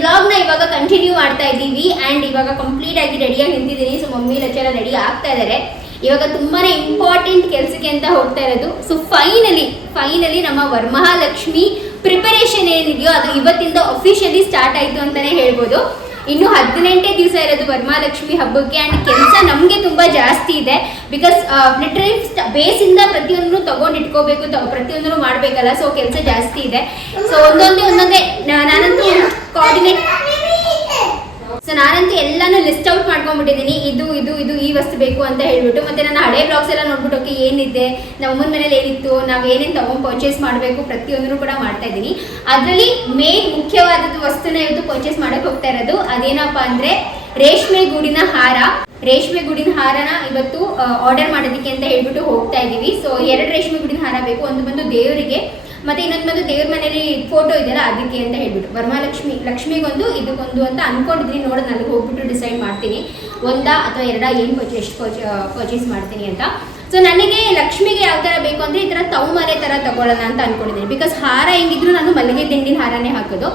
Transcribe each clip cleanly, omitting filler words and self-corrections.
ಬ್ಲಾಗ್ನ ಇವಾಗ ಕಂಟಿನ್ಯೂ ಮಾಡ್ತಾ ಇದ್ದೀವಿ ಆ್ಯಂಡ್ ಇವಾಗ ಕಂಪ್ಲೀಟ್ ಆಗಿ ರೆಡಿಯಾಗಿ ನಿಂತಿದ್ದೀನಿ. ಸೊ ಮಮ್ಮಿ ಲಚ್ಚೆಲ್ಲ ರೆಡಿ ಆಗ್ತಾ ಇದ್ದಾರೆ. ಇವಾಗ ತುಂಬಾ ಇಂಪಾರ್ಟೆಂಟ್ ಕೆಲಸಕ್ಕೆ ಅಂತ ಹೋಗ್ತಾ ಇರೋದು. ಸೊ ಫೈನಲಿ ನಮ್ಮ ವರಮಹಾಲಕ್ಷ್ಮಿ ಪ್ರಿಪರೇಷನ್ ಏನಿದೆಯೋ ಅದು ಇವತ್ತಿಂದ ಅಫಿಷಿಯಲಿ ಸ್ಟಾರ್ಟ್ ಆಯಿತು ಅಂತಲೇ ಹೇಳ್ಬೋದು. ಇನ್ನು 18 ದಿವಸ ಇರೋದು ವರಮಹಾಲಕ್ಷ್ಮಿ ಹಬ್ಬಕ್ಕೆ ಆ್ಯಂಡ್ ಕೆಲಸ ನಮಗೆ ತುಂಬ ಜಾಸ್ತಿ ಇದೆ. ಬಿಕಾಸ್ ಲಿಟ್ರಲಿ ಬೇಸಿಂದ ಪ್ರತಿಯೊಂದನ್ನು ತೊಗೊಂಡಿಟ್ಕೋಬೇಕು, ಪ್ರತಿಯೊಂದನ್ನು ಮಾಡಬೇಕಲ್ಲ. ಸೊ ಕೆಲಸ ಜಾಸ್ತಿ ಇದೆ. ಸೊ ಒಂದೊಂದೇ ನಾನಂತೂ ಕೋಆರ್ಡಿನೇಟ್ ನಾನಂತೂ ಎಲ್ಲಾನು ಲಿಸ್ಟ್ ಔಟ್ ಮಾಡ್ಕೊಂಡ್ಬಿಟ್ಟಿದ್ದೀನಿ. ಇದು ಈ ವಸ್ತು ಬೇಕು ಅಂತ ಹೇಳ್ಬಿಟ್ಟು. ಮತ್ತೆ ನನ್ನ ಹಳೆ ಬ್ಲಾಗ್ಸ್ ಎಲ್ಲ ನೋಡ್ಬಿಟ್ಟು ಓಕೆ ಏನಿದೆ, ನಮ್ಮ ಅಮ್ಮನ ಮನೇಲಿ ಏನಿತ್ತು, ನಾವು ಏನೇನು ತಗೊಂಡು ಪರ್ಚೇಸ್ ಮಾಡಬೇಕು ಪ್ರತಿಯೊಂದನ್ನು ಕೂಡ ಮಾಡ್ತಾ ಇದ್ದೀನಿ. ಅದರಲ್ಲಿ ಮೇನ್ ಮುಖ್ಯವಾದದ್ದು ವಸ್ತುನ ಇವತ್ತು ಪರ್ಚೇಸ್ ಮಾಡಕ್ಕೆ ಹೋಗ್ತಾ ಇರೋದು. ಅದೇನಪ್ಪ ಅಂದರೆ ರೇಷ್ಮೆ ಗೂಡಿನ ಹಾರನ ಇವತ್ತು ಆರ್ಡರ್ ಮಾಡೋದಕ್ಕೆ ಅಂತ ಹೇಳ್ಬಿಟ್ಟು ಹೋಗ್ತಾ ಇದ್ದೀವಿ. ಸೊ 2 ರೇಷ್ಮೆ ಗೂಡಿನ ಹಾರ ಬೇಕು. ಒಂದು ಬಂದು ದೇವರಿಗೆ, ಮತ್ತೆ ಇನ್ನೊಂದು ಬಂದು ದೇವ್ರ ಮನೇಲಿ ಫೋಟೋ ಇದೆಯಲ್ಲ ಅದಕ್ಕೆ ಅಂತ ಹೇಳ್ಬಿಟ್ಟು. ಲಕ್ಷ್ಮಿಗೊಂದು ಇದಕ್ಕೊಂದು ಅಂತ ಅನ್ಕೊಂಡಿದ್ದೀನಿ. ನೋಡೋದು ನನಗೆ ಹೋಗ್ಬಿಟ್ಟು ಡಿಸೈಡ್ ಮಾಡ್ತೀನಿ, 1 ಅಥವಾ 2 ಏನು ಪರ್ಚೇಸ್ ಮಾಡ್ತೀನಿ ಅಂತ. ಸೊ ನನಗೆ ಲಕ್ಷ್ಮಿಗೆ ಯಾವ ಥರ ಬೇಕು ಅಂದರೆ ಈ ಥರ ತೌಮಾಲೆ ಥರ ತಗೊಳ್ಳೋಣ ಅಂತ ಅಂದ್ಕೊಂಡಿದ್ದೀನಿ. ಬಿಕಾಸ್ ಹಾರ ಹೆಂಗಿದ್ರು ನಾನು ಮಲ್ಲಿಗೆ ದಿಂಡಿನ ಹಾರನೇ ಹಾಕೋದು.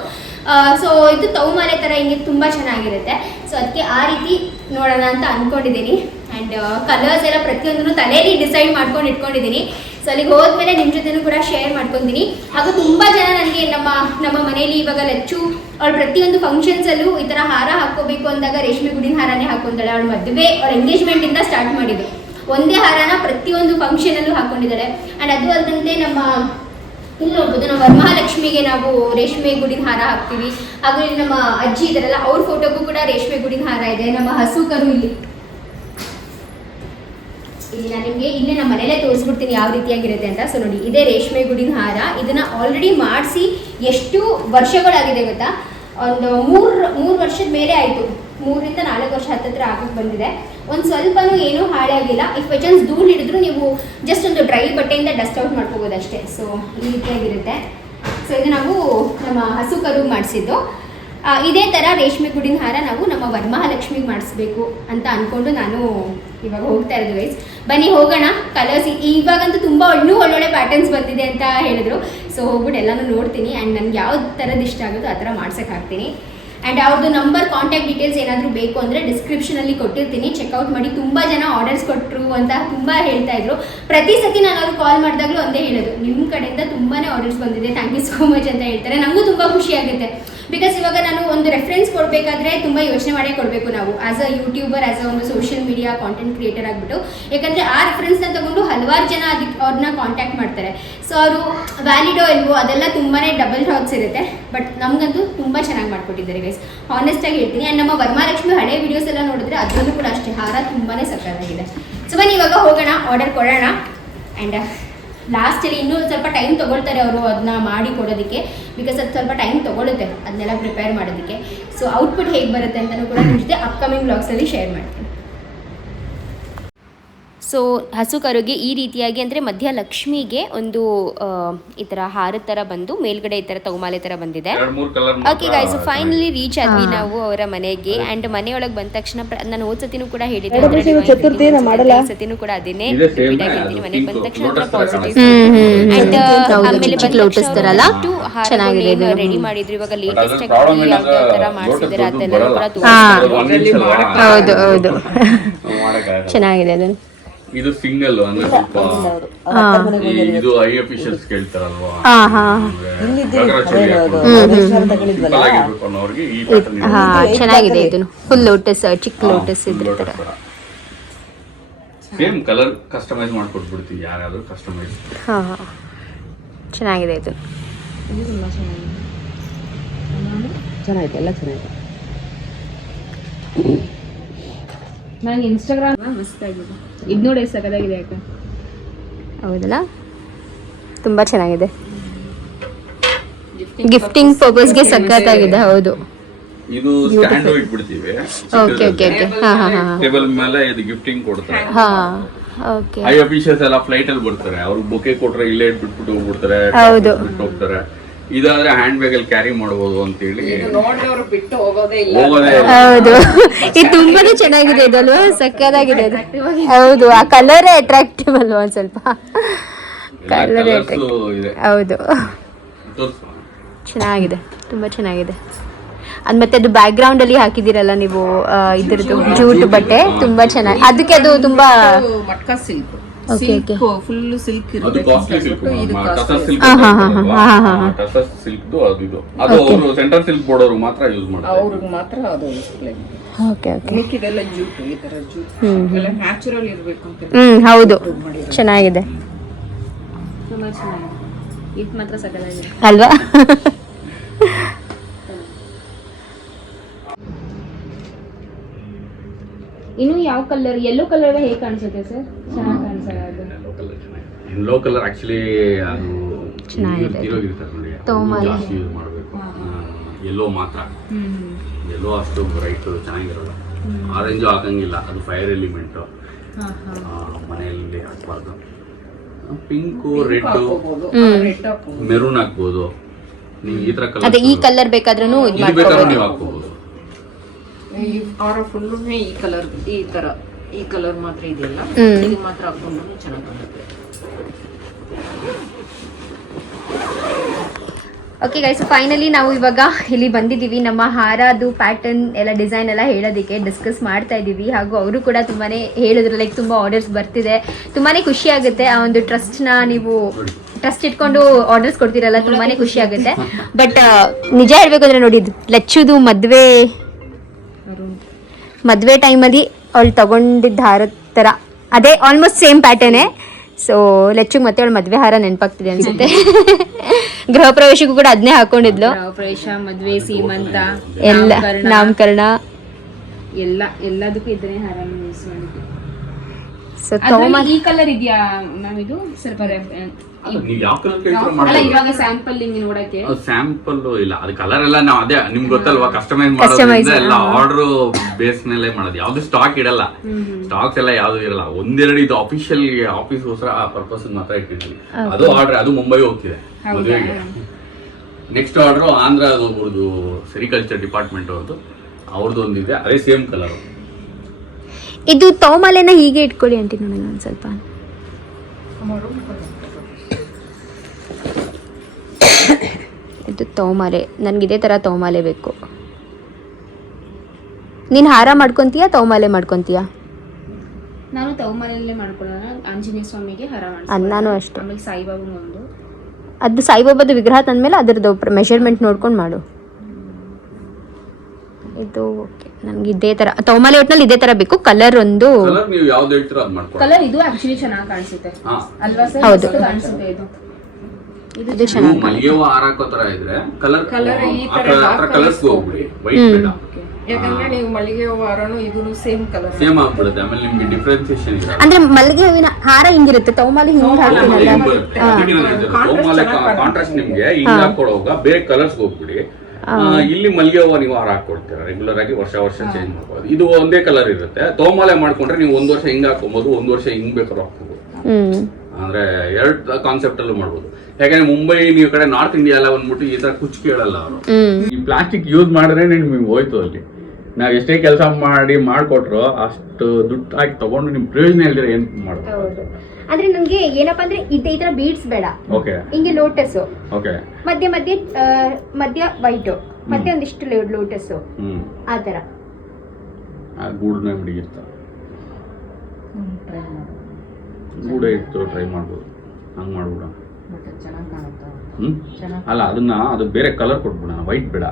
ಸೊ ಇದು ತೌಮಾಲೆ ಥರ ಹಿಂಗೆ ತುಂಬ ಚೆನ್ನಾಗಿರುತ್ತೆ. ಸೊ ಅದಕ್ಕೆ ಆ ರೀತಿ ನೋಡೋಣ ಅಂತ ಅಂದ್ಕೊಂಡಿದ್ದೀನಿ. ಆ್ಯಂಡ್ ಕಲರ್ಸ್ ಎಲ್ಲ ಪ್ರತಿಯೊಂದನ್ನು ತಲೆಯಲ್ಲಿ ಡಿಸೈಡ್ ಮಾಡ್ಕೊಂಡು ಇಟ್ಕೊಂಡಿದ್ದೀನಿ. ಸೊ ಅಲ್ಲಿಗೆ ಹೋದ್ಮೇಲೆ ನಿಮ್ಮ ಜೊತೆನೂ ಕೂಡ ಶೇರ್ ಮಾಡ್ಕೊತೀನಿ. ಹಾಗೂ ತುಂಬ ಜನ ನನಗೆ ನಮ್ಮ ಮನೇಲಿ ಇವಾಗ ಲಚ್ಚು ಅವಳು ಪ್ರತಿಯೊಂದು ಫಂಕ್ಷನ್ಸಲ್ಲೂ ಈ ಥರ ಹಾರ ಹಾಕ್ಕೋಬೇಕು ಅಂದಾಗ ರೇಷ್ಮೆ ಗುಡಿನ ಹಾರನೇ ಹಾಕ್ಕೊಂತಾಳೆ. ಅವಳು ಮದುವೆ ಅವಳ ಎಂಗೇಜ್ಮೆಂಟಿಂದ ಸ್ಟಾರ್ಟ್ ಮಾಡಿದ್ದು ಒಂದೇ ಹಾರನ ಪ್ರತಿಯೊಂದು ಫಂಕ್ಷನಲ್ಲೂ ಹಾಕ್ಕೊಂಡಿದ್ದಾಳೆ. ಆ್ಯಂಡ್ ಅದು ಅಲ್ಲದಂತೆ ಇಲ್ಲಿ ನೋಡ್ಬೋದು, ನಮ್ಮ ವರಮಹಾಲಕ್ಷ್ಮಿಗೆ ನಾವು ರೇಷ್ಮೆ ಗುಡಿನ ಹಾರ ಹಾಕ್ತೀವಿ. ಹಾಗೂ ಇಲ್ಲಿ ನಮ್ಮ ಅಜ್ಜಿ ಇದಾರಲ್ಲ ಅವ್ರ ಫೋಟೋಗೂ ಕೂಡ ರೇಷ್ಮೆ ಗುಡಿನ ಹಾರ ಇದೆ. ನಮ್ಮ ಹಸುಕರು ಇಲ್ಲಿ ನಾನು ನಿಮಗೆ ಇಲ್ಲೇ ನಮ್ಮ ಮನೇಲೇ ತೋರಿಸ್ಬಿಡ್ತೀನಿ ಯಾವ ರೀತಿಯಾಗಿರುತ್ತೆ ಅಂತ. ಸೊ ನೋಡಿ, ಇದೇ ರೇಷ್ಮೆ ಗುಡಿನ ಹಾರ. ಇದನ್ನು ಆಲ್ರೆಡಿ ಮಾಡಿಸಿ ಎಷ್ಟು ವರ್ಷಗಳಾಗಿದೆ ಗೊತ್ತಾ? ಒಂದು ಮೂರು ವರ್ಷದ ಮೇಲೆ ಆಯಿತು. 3 ರಿಂದ 4 ವರ್ಷ ಹತ್ತಿರ ಆಗಕ್ಕೆ ಬಂದಿದೆ. ಒಂದು ಸ್ವಲ್ಪನೂ ಏನೂ ಹಾಳೆ ಆಗಿಲ್ಲ. ಇಫ್ ಬೈ ಚಾನ್ಸ್ ಧೂಳು ಹಿಡಿದ್ರು ನೀವು ಜಸ್ಟ್ ಒಂದು ಡ್ರೈ ಬಟ್ಟೆಯಿಂದ ಡಸ್ಟ್ ಔಟ್ ಮಾಡ್ಕೋಬೋದು ಅಷ್ಟೇ. ಸೊ ಈ ರೀತಿಯಾಗಿರುತ್ತೆ. ಸೊ ಇದು ನಾವು ನಮ್ಮ ಹಸು ಕರು ಮಾಡಿಸಿದ್ದು. ಇದೇ ಥರ ರೇಷ್ಮೆ ಗುಡಿನ ಹಾರ ನಾವು ನಮ್ಮ ವರಮಹಾಲಕ್ಷ್ಮಿಗೆ ಮಾಡಿಸ್ಬೇಕು ಅಂತ ಅಂದ್ಕೊಂಡು ನಾನು ಇವಾಗ ಹೋಗ್ತಾ ಇರೋದು ಗೈಸ್. ಬನ್ನಿ ಹೋಗೋಣ. ಕಲರ್ಸ್ ಇವಾಗಂತೂ ತುಂಬ ಒಳ್ಳೊಳ್ಳೆ ಪ್ಯಾಟರ್ನ್ಸ್ ಬಂದಿದೆ ಅಂತ ಹೇಳಿದ್ರು. ಸೊ ಹೋಗ್ಬಿಟ್ಟು ಎಲ್ಲನೂ ನೋಡ್ತೀನಿ. ಆ್ಯಂಡ್ ನನಗೆ ಯಾವ ಥರದ್ದು ಇಷ್ಟ ಆಗುತ್ತೋ ಆ ಥರ ಮಾಡ್ಸೋಕೆ ಹಾಕ್ತೀನಿ. ಆ್ಯಂಡ್ ಅವ್ರದ್ದು ನಂಬರ್, ಕಾಂಟ್ಯಾಕ್ಟ್ ಡೀಟೇಲ್ಸ್ ಏನಾದರೂ ಬೇಕು ಅಂದರೆ ಡಿಸ್ಕ್ರಿಪ್ಷನಲ್ಲಿ ಕೊಟ್ಟಿರ್ತೀನಿ, ಚೆಕ್ಔಟ್ ಮಾಡಿ. ತುಂಬ ಜನ ಆರ್ಡರ್ಸ್ ಕೊಟ್ಟರು ಅಂತ ತುಂಬ ಹೇಳ್ತಾಯಿದ್ರು. ಪ್ರತಿ ಸತಿ ನಾನು ಅವ್ರಿಗೆ ಕಾಲ್ ಮಾಡಿದಾಗಲೂ ಒಂದೇ ಹೇಳೋದು, ನಿಮ್ಮ ಕಡೆಯಿಂದ ತುಂಬಾ ಆರ್ಡರ್ಸ್ ಬಂದಿದೆ, ಥ್ಯಾಂಕ್ ಯು ಸೋ ಮಚ್ ಅಂತ ಹೇಳ್ತಾರೆ. ನನಗೂ ತುಂಬ ಖುಷಿ ಆಗುತ್ತೆ. ಬಿಕಾಸ್ ಇವಾಗ ನಾನು ಒಂದು ರೆಫರೆನ್ಸ್ ಕೊಡಬೇಕಾದ್ರೆ ತುಂಬ ಯೋಚನೆ ಮಾಡೇ ಕೊಡಬೇಕು ನಾವು, as a YouTuber, as a ಒಂದು ಸೋಷಿಯಲ್ ಮೀಡಿಯಾ ಕಾಂಟೆಂಟ್ ಕ್ರಿಯೇಟರ್ ಆಗಿಬಿಟ್ಟು. ಯಾಕಂದರೆ ಆ ರೆಫರೆನ್ಸ್ನ ತಗೊಂಡು ಹಲವಾರು ಜನ ಅವ್ರನ್ನ ಕಾಂಟ್ಯಾಕ್ಟ್ ಮಾಡ್ತಾರೆ. ಸೊ ಅವರು ವ್ಯಾಲಿಡೋ ಇಲ್ವೋ ಅದೆಲ್ಲ ತುಂಬಾ ಡಬಲ್ ಥಾಟ್ಸ್ ಇರುತ್ತೆ. ಬಟ್ ನಮಗಂತೂ ತುಂಬ ಚೆನ್ನಾಗಿ ಮಾಡಿಕೊಟ್ಟಿದ್ದಾರೆ ಗೈಸ್, ಹಾನೆಸ್ಟಾಗಿ ಹೇಳ್ತೀನಿ. ಆ್ಯಂಡ್ ನಮ್ಮ ವರಮಹಾಲಕ್ಷ್ಮಿ ಹಳೆ ವೀಡಿಯೋಸ್ ಎಲ್ಲ ನೋಡಿದ್ರೆ ಅದರಲ್ಲೂ ಕೂಡ ಅಷ್ಟೇ ಹಾರ ತುಂಬಾ ಸಕ್ಕತ್ತಾಗಿದೆ. ಸೊ ಬನ್ನಿ ಇವಾಗ ಹೋಗೋಣ, ಆರ್ಡರ್ ಕೊಡೋಣ. ಆ್ಯಂಡ್ ಲಾಸ್ಟಲ್ಲಿ ಇನ್ನೂ ಸ್ವಲ್ಪ ಟೈಮ್ ತೊಗೊಳ್ತಾರೆ ಅವರು ಅದನ್ನ ಮಾಡಿ ಕೊಡೋದಕ್ಕೆ. ಬಿಕಾಸ್ ಅದು ಸ್ವಲ್ಪ ಟೈಮ್ ತೊಗೊಳುತ್ತೆ ಅದನ್ನೆಲ್ಲ ಪ್ರಿಪೇರ್ ಮಾಡೋದಕ್ಕೆ. ಸೊ ಔಟ್ಪುಟ್ ಹೇಗೆ ಬರುತ್ತೆ ಅಂತಲೂ ಕೂಡ ನಿಮ್ಮ ಜೊತೆ ಅಪ್ಕಮಿಂಗ್ ಬ್ಲಾಗ್ಸಲ್ಲಿ ಶೇರ್ ಮಾಡ್ತೀನಿ. ಸೊ ಹಸು ಕರುಗೆ ಈ ರೀತಿಯಾಗಿ ಅಂದರೆ ಮಧ್ಯ ಲಕ್ಷ್ಮಿಗೆ ಒಂದು ಈ ಥರ ಹಾರದ ಥರ ಬಂದು ಮೇಲ್ಗಡೆ ಈ ಥರ ತೌಮಾಲೆ ಥರ ಬಂದಿದೆ. ಓಕೆ ಗಾಯ್ಸ್, ಫೈನಲಿ ರೀಚ್ ಆದ್ವಿ ನಾವು ಅವರ ಮನೆಗೆ. ಆ್ಯಂಡ್ ಮನೆಯೊಳಗೆ ಬಂದ ತಕ್ಷಣ ನಾನು ಹೋದ್ಸತಿನೂ ಕೂಡ ಹೇಳಿದ್ದೆ, ಸತಿನೂ ಕೂಡ ಅದನ್ನೇ ರಿಪೀಟ್ ಆಗಿರ್ತೀನಿ. ಮನೆಗೆ ಬಂದ ತಕ್ಷಣ ಪಾಸಿಟಿವ್. ಆ್ಯಂಡ್ ಆಮೇಲೆ ಚೆನ್ನಾಗಿದೆ ರೆಡಿ ಮಾಡಿದ್ರು. ಇವಾಗ ಲೇಟೆಸ್ಟ್ ಆಗಿ ಯಾವ ಥರ ಮಾಡಿಸಿದ್ದಾರೆ ಅದೆಲ್ಲ ಕೂಡ ಹೌದು ಚೆನ್ನಾಗಿದೆ. ಅದನ್ನು ಇದು ಸಿಂಗಲ್ ಅಂದ್ರೆ ಸ್ವಲ್ಪ ಇದು ಐ ಅಫಿಷಿಯಲ್ಸ್ ಕೇಳ್ತಾರಲ್ವಾ, ಚೆನ್ನಾಗಿದೆ. ಇದನ್ನು ಫುಲ್ ಲೋಟಸ್, ಚಿಕ್ಕ ಲೋಟಸ್ ಇದ್ರ ತರ ಸೇಮ್ ಕಲರ್ ಕಸ್ಟಮೈಸ್ ಮಾಡ್ಕೊಟ್ಬಿಡ್ತೀವಿ ಯಾರಾದ್ರೂ ಕಸ್ಟಮೈಸ್. ಚೆನ್ನಾಗಿದೆ. ಇದು ಚೆನ್ನಾಗಿದೆ, ಎಲ್ಲ ಚೆನ್ನಾಗಿದೆ. ನನಗೆ ಇನ್ಸ್ಟಾಗ್ರಾಮ್ ಮಸ್ತಾಗಿದೆ. ಇದು ನೋಡಿ ಸಕ್ಕತ್ತಾಗಿದೆ. ಯಾಕೆ ಹೌದಲ್ಲ, ತುಂಬ ಚೆನ್ನಾಗಿದೆ. ಗಿಫ್ಟಿಂಗ್ ಪರ್ಪಸ್ಗೆ ಸಕ್ಕತ್ತಾಗಿದೆ. ಹೌದು, ಇದು ಸ್ಟ್ಯಾಂಡ್ ಇಟ್ಬಿಡ್ತೀವಿ. Okay okay okay. ಟೇಬಲ್ ಮೇಲೆ ಇದು ಗಿಫ್ಟಿಂಗ್ ಕೊಡ್ತಾರೆ. ಓಕೆ. ಐ ಅಫಿಷಿಯಲ್ಸ್ ಎಲ್ಲ ಫ್ಲೈಟ್ ಅಲ್ಲಿ ಬರ್ತಾರೆ, ಅವ್ರಿಗೆ ಬೊಕೆ ಕೊಟ್ರೆ ಇಲ್ಲೇ ಇಟ್ಬಿಟ್ಟು ಹೋಗ್ಬಿಡ್ತಾರೆ, ಹೌದು ಹೋಗ್ತಾರೆ. ಇದಾದ್ರೆ ಹ್ಯಾಂಡ್ ಬ್ಯಾಗ್ ಅಲ್ಲಿ ಕ್ಯಾರಿ ಮಾಡಬಹುದು ಅಂತ ಹೇಳಿ ಬಿಟ್ಟು ಹೋಗೋದೇ ಇಲ್ಲ. ಹೌದು, ಇದು ತುಂಬಾನೇ ಚೆನ್ನಾಗಿದೆ. ಇದಲ್ವಾ, ಸಕ್ಕತ್ತಾಗಿದೆ. ಹೌದು, ಆ ಕಲರೇ ಅಟ್ರಾಕ್ಟಿವ್ ಅಲ್ವಾ, ಒಂದ್ ಸ್ವಲ್ಪ ಕಲರ್ ಅಟ್ರಾಕ್ಟಿವ್. ಹೌದು, ಚೆನ್ನಾಗಿದೆ, ತುಂಬಾ ಚೆನ್ನಾಗಿದೆ. ಅದ್ ಮತ್ತೆ ಅದು ಬ್ಯಾಕ್ ಗ್ರೌಂಡ್ ಅಲ್ಲಿ ಹಾಕಿದಿರಲ್ಲ ನೀವು ಇದ್ರದ್ದು ಜೂಟ್ ಬಟ್ಟೆ ತುಂಬಾ ಚೆನ್ನಾಗಿ, ಅದಕ್ಕೆ ಅದು ತುಂಬಾ matka silk okay okay full silk ಅದು costly silk tussar silk tussar silk ಅದು ಅವರು ಸೆಂಟರ್ ಸಿಲ್ಕ್ ಬೋರ್ಡರು ಮಾತ್ರ ಯೂಸ್ ಮಾಡ್ತಾರೆ, ಅವ್ರಿಗೆ ಮಾತ್ರ ಅದು ಓಕೆ ಓಕೆ. ಮಿಕ್ಕಿದೆಲ್ಲ ಜೂಟ್, ಈ ತರ ಜೂಟ್ ಎಲ್ಲ ನ್ಯಾಚುರಲ್ ಇರ್ಬೇಕು ಅಂತ ಹೌದು ಚೆನ್ನಾಗಿದೆ ತುಂಬಾ ಚೆನ್ನಾಗಿದೆ, ಇದು ಮಾತ್ರ ಸಕಲಾಗಿದೆ ಅಲ್ವಾ. ಇನ್ನು ಯಾವ ಕಲರ್, ಯೆಲ್ಲೋ ಕಲರ್ ಹೇಗೆ ಕಾಣಿಸುತ್ತೆ ಸರ್? ಚೆನ್ನಾಗಿ ಕಾಣಿಸಲ್ಲ ಅದು. ಯೆಲ್ಲೋ ಕಲರ್ ಆಕ್ಚುಲಿ ಅದು ಚೆನ್ನಾಗಿದೆ. ತಿರೋಗಿರ್ತಾರೆ ನೋಡಿ, ತೋಮಾಲೆ. ಜಾಸ್ತಿ ಯೂಸ್ ಮಾಡಬೇಕು. ಯೆಲ್ಲೋ ಮಾತ್ರ, ಯೆಲ್ಲೋ ಅಷ್ಟು ಬ್ರೈಟ್ ಚೆನ್ನಾಗಿರಲ್ಲ. ಆರೆಂಜು ಹಾಕಂಗಿಲ್ಲ, ಅದು ಫೈರ್ ಎಲಿಮೆಂಟ್, ಮನೆಯಲ್ಲಿ ಹಾಕ್ಬಾರ್ದು. ಪಿಂಕು, ರೆಡ್, ರೆಡ್ ಮೆರೂನ್ ಹಾಕ್ಬೋದು ನೀವು. ಈ ತರ ಅದೇ ಈ ಕಲರ್ ಕಲರ್ ಬೇಕಾದ್ರೂ ಇದು ಬೇಕಾದ್ರೂ ಮಾಡ್ಕೋಬಹುದು. ನೀವು ಹಾಕ್ಬೋದು. ಅವರ ಫುಲ್ ಈ ಕಲರ್, ಈ ತರ ಈ ಕಲರ್ ಮಾತ್ರ ಇದೆಯಲ್ಲ, ಇದು ಮಾತ್ರ ಹಾಕೊಂಡು ಚೆನ್ನಾಗಿ ಕಾಣುತ್ತೆ. ಓಕೆ ಗೈಸ್, ಫೈನಲಿ ನಾವು ಇವಾಗ ಇಲ್ಲಿ ಬಂದಿದ್ದೀವಿ. ನಮ್ಮ ಹಾರದು ಪ್ಯಾಟರ್ನ್ ಎಲ್ಲ ಡಿಸೈನ್ ಎಲ್ಲ ಹೇಳೋದಕ್ಕೆ ಡಿಸ್ಕಸ್ ಮಾಡ್ತಾ ಇದ್ದೀವಿ. ಹಾಗೂ ಅವರು ಕೂಡ ತುಂಬಾ ಹೇಳಿದ್ರು, ಲೈಕ್ ತುಂಬ ಆರ್ಡರ್ಸ್ ಬರ್ತಿದೆ, ತುಂಬಾ ಖುಷಿ ಆಗುತ್ತೆ. ಆ ಒಂದು ಟ್ರಸ್ಟ್ನ ನೀವು ಟ್ರಸ್ಟ್ ಇಟ್ಕೊಂಡು ಆರ್ಡರ್ಸ್ ಕೊಡ್ತೀರಲ್ಲ, ತುಂಬಾ ಖುಷಿ ಆಗುತ್ತೆ. ಬಟ್ ನಿಜ ಹೇಳ್ಬೇಕು ಅಂದ್ರೆ ನೋಡಿ, ಲಚ್ಚುದು ಮದ್ವೆ ಟೈಮಲ್ಲಿ ಅವಳು ತಗೊಂಡಿದ್ದ ಹಾರದ ಥರ ಅದೇ ಆಲ್ಮೋಸ್ಟ್ ಸೇಮ್ ಪ್ಯಾಟರ್ನೇ. ಸೊ ಲೆಚ್ಚುಗೆ ಮತ್ತೆ ಅವಳು ಮದ್ವೆ ಹಾರ ನೆನಪಾಗ್ತಿದೆ ಅನ್ಸುತ್ತೆ. ಗೃಹ ಪ್ರವೇಶಕ್ಕೂ ಕೂಡ ಅದನ್ನೇ ಹಾಕೊಂಡಿದ್ಲು. ಪ್ರವೇಶ, ಮದುವೆ, ಸೀಮಂತ, ಎಲ್ಲ ನಾಮಕರಣ ಎಲ್ಲದಕ್ಕೂ ಇದನ್ನೇ ಹಾರ ಯೂಸ್ ಮಾಡಿದ್ವಿ. ಸೊ ಈ ಕಲರ್ ಇದೆಯಾ ಮ್ಯಾಮ್? ಇದು ಸ್ವಲ್ಪ ನೀವು ಯಾವ ಕಲರ್ ಕೇಳ್ತೀರೋ ಅಲ್ಲ, ಮಾಡ್ಬೋದು. ಇವಾಗ ಸ್ಯಾಂಪಲ್ ನಿಮ್ಗೆ ನೋಡಕ್ಕೆ ಸ್ಯಾಂಪಲ್ ಇಲ್ಲ, ಅದು ಕಲರ್ ಎಲ್ಲ ನಾವು ಅದೇ ನಿಮ್ಗೆ ಗೊತ್ತಲ್ವಾ, ಕಸ್ಟಮೈಸ್ ಮಾಡೋದ್ರಿಂದ ಎಲ್ಲ ಆರ್ಡರ್ ಬೇಸ್ ಮೇಲೆ ಮಾಡೋದು. ಯಾವ್ದು ಸ್ಟಾಕ್ ಇಡಲ್ಲ, ಸ್ಟಾಕ್ಸ್ ಎಲ್ಲ ಯಾವ್ದು ಇರಲ್ಲ. ಒಂದೆರಡು ಇದು ಅಫಿಷಿಯಲ್ ಆಫೀಸ್ಗೋಸ್ಕರ ಆ ಪರ್ಪಸ್ ಮಾತ್ರ ಇಟ್ಟಿರ್ತೀವಿ. ಅದು ಆರ್ಡರ್, ಅದು ಮುಂಬೈ ಹೋಗ್ತಿದೆ ಮದುವೆಗೆ. ನೆಕ್ಸ್ಟ್ ಆರ್ಡರ್ ಆಂಧ್ರ ಒಬ್ಬರದು ಸೆರಿಕಲ್ಚರ್ ಡಿಪಾರ್ಟ್ಮೆಂಟ್ ಅವ್ರದ್ದು, ಅವ್ರದ್ದು ಒಂದಿದೆ, ಅದೇ ಸೇಮ್ ಕಲರ್. ಇದು ತೋಮಾಲೆನ ಹೀಗೆ ಇಟ್ಕೊಳ್ಳಿ ಆಂಟಿ, ನೋಡೋಣ ಒಂದು ಸ್ವಲ್ಪ. ಇದು ತೋಮಾಲೆ, ನನ್ಗೆ ಇದೇ ಥರ ತೋಮಾಲೆ ಬೇಕು. ನೀನು ಹಾರ ಮಾಡ್ಕೊತೀಯಾ ತೋಮಾಲೆ ಮಾಡ್ಕೊತೀಯಾ? ನಾನು ತವಮಾಲೆಯಲ್ಲೇ ಮಾಡ್ಕೊಳ್ಳೋಣ. ಆಂಜನೇಯ ಸ್ವಾಮಿಗೆ ಹಾರ ಅದು ನಾನು ಅಷ್ಟೇ. ಆಮೇಲೆ ಸಾಯಿಬಾಬಾ ಒಂದು, ಅದು ಸಾಯಿಬಾಬಾದು ವಿಗ್ರಹ ತಂದ್ಮೇಲೆ ಅದರದ್ದು ಮೆಷರ್ಮೆಂಟ್ ನೋಡ್ಕೊಂಡು ಮಾಡು. ಇದು ಓಕೆ, ನನಗೆ ಇದೇ ಥರ ತೋಮಾಲೆ ಒಟ್ಟಿನಲ್ಲಿ ಇದೇ ಥರ ಬೇಕು. ಕಲರ್ ಒಂದು ಕಲರ್ ನೀವು ಯಾವ್ದು ಹೇಳ್ತೀರೋ ಅದು ಮಾಡ್ಕೊಳ್ಳಿ. ಕಲರ್ ಇದು ಆಕ್ಚುಲಿ ಚೆನ್ನಾಗಿ ಕಾಣಿಸುತ್ತೆ ಅಲ್ವಾ ಸರ್? ಹೌದು. ಕಾಣಿಸುತ್ತೆ ಇದು. ಇದು ಚೆನ್ನಾಗಿ ಮಲ್ಲಿಗೆ ಹೂವು ಹಾರ ಹಾಕೋ ತರ ಇದ್ರೆ ಕಲರ್ ಈ ತರ ಕಲರ್ಸ್ ಹೋಗ್ಬಿಡಿ, ವೈಟ್ ಬೇಡ. ಯಾಕಂದ್ರೆ ನೀವು ಮಲ್ಲಿಗೆ ಹೂವು ಹಾರನು ಇದೂ ಸೇಮ್ ಕಲರ್ ಸೇಮ್ ಆಗ್ಬಿಡುತ್ತೆ. ಆಮೇಲೆ ನಿಮ್ಗೆ ಡಿಫ್ರೆನ್ಸಿಯೇಷನ್ ಇದೆ. ಅಂದ್ರೆ ಮಲ್ಲಿಗೆ ಹೂವಿನ ಹಾರ ಹಿಂಗಿರುತ್ತೆ, ತೋಮಾಲೆ ಹಿಂಗ್ ಹಾಕ್ತೀನಲ್ಲ. ಕಾಂಟ್ರಾಸ್ಟ್ ನಿಮ್ಗೆ ಹಿಂಗ್ ಹಾಕೊಡುವಾಗ ಬೇರೆ ಕಲರ್ಸ್ ಹೋಗ್ಬಿಡಿ. ಇಲ್ಲಿ ಮಲ್ಲಿಗೆ ಹೂವು ನೀವು ಹಾರ ಹಾಕೊಡ್ತೀರಾ ರೆಗ್ಯುಲರ್ ಆಗಿ, ವರ್ಷ ಚೇಂಜ್ ಮಾಡ್ಬೋದು. ಇದು ಒಂದೇ ಕಲರ್ ಇರುತ್ತೆ. ತೋಮಾಲೆ ಮಾಡ್ಕೊಂಡ್ರೆ ನೀವು ಒಂದ್ ವರ್ಷ ಹಿಂಗ್ ಹಾಕೊಬಹುದು, ಒಂದ್ ವರ್ಷ ಹಿಂಗ್ ಬೇಕಾದ್ರೂ ಹಾಕೋಬಹುದು. ಅಂದ್ರೆ ಎರಡು ಕಾನ್ಸೆಪ್ಟ್ ಅಲ್ಲೂ ಮಾಡ್ಬೋದು. ಯಾಕಂದ್ರೆ ಮುಂಬೈ ನೀವು ಕಡೆ ನಾರ್ತ್ ಇಂಡಿಯಾ ಎಲ್ಲ ಬಂದ್ಬಿಟ್ಟು ಈ ತರ ಕುಚ್ ಕೇಳಲ್ಲ ಅವರು. ಈ ಪ್ಲಾಸ್ಟಿಕ್ ಯೂಸ್ ಮಾಡಿದ್ರೆ ನಿಮ್ಗೆ ಹೋಯ್ತು. ಅಲ್ಲಿ ನಾವ್ ಎಷ್ಟೇ ಕೆಲಸ ಮಾಡ್ಕೊಟ್ರು ಅಷ್ಟು ದುಡ್ಡು ಹಾಕಿ ತಗೊಂಡು ನಿಮ್ ಪ್ರಯೋಜನ ಇಲ್ದಿರ ಏನ್ ಮಾಡ್ಬೋದು. ಅಂದ್ರೆ ನನ್ಗೆ ಏನಪ್ಪಾ ಅಂದ್ರೆ ಈ ತರ ಬೀಡ್ಸ್ ಬೇಡ. ಓಕೆ, ಹಿಂಗೆ ಲೋಟಸ್, ಓಕೆ, ಮಧ್ಯ ವೈಟ್, ಮತ್ತೆ ಒಂದಿಷ್ಟು ಲೋಟಸ್, ಆ ತರ ಗೂಡ್ನ ಬಿಡಿಗಿರ್ತ ಗೂಡ ಇಟ್ಟು ಟ್ರೈ ಮಾಡ್ಬೋದು. ಹಂಗ್ ಮಾಡ್ಬಿಡ. ಅಲ್ಲ, ಅದು ಬೇರೆ ಕಲರ್ ಕೊಟ್ಬಿಡೋಣ, ವೈಟ್ ಬೇಡ.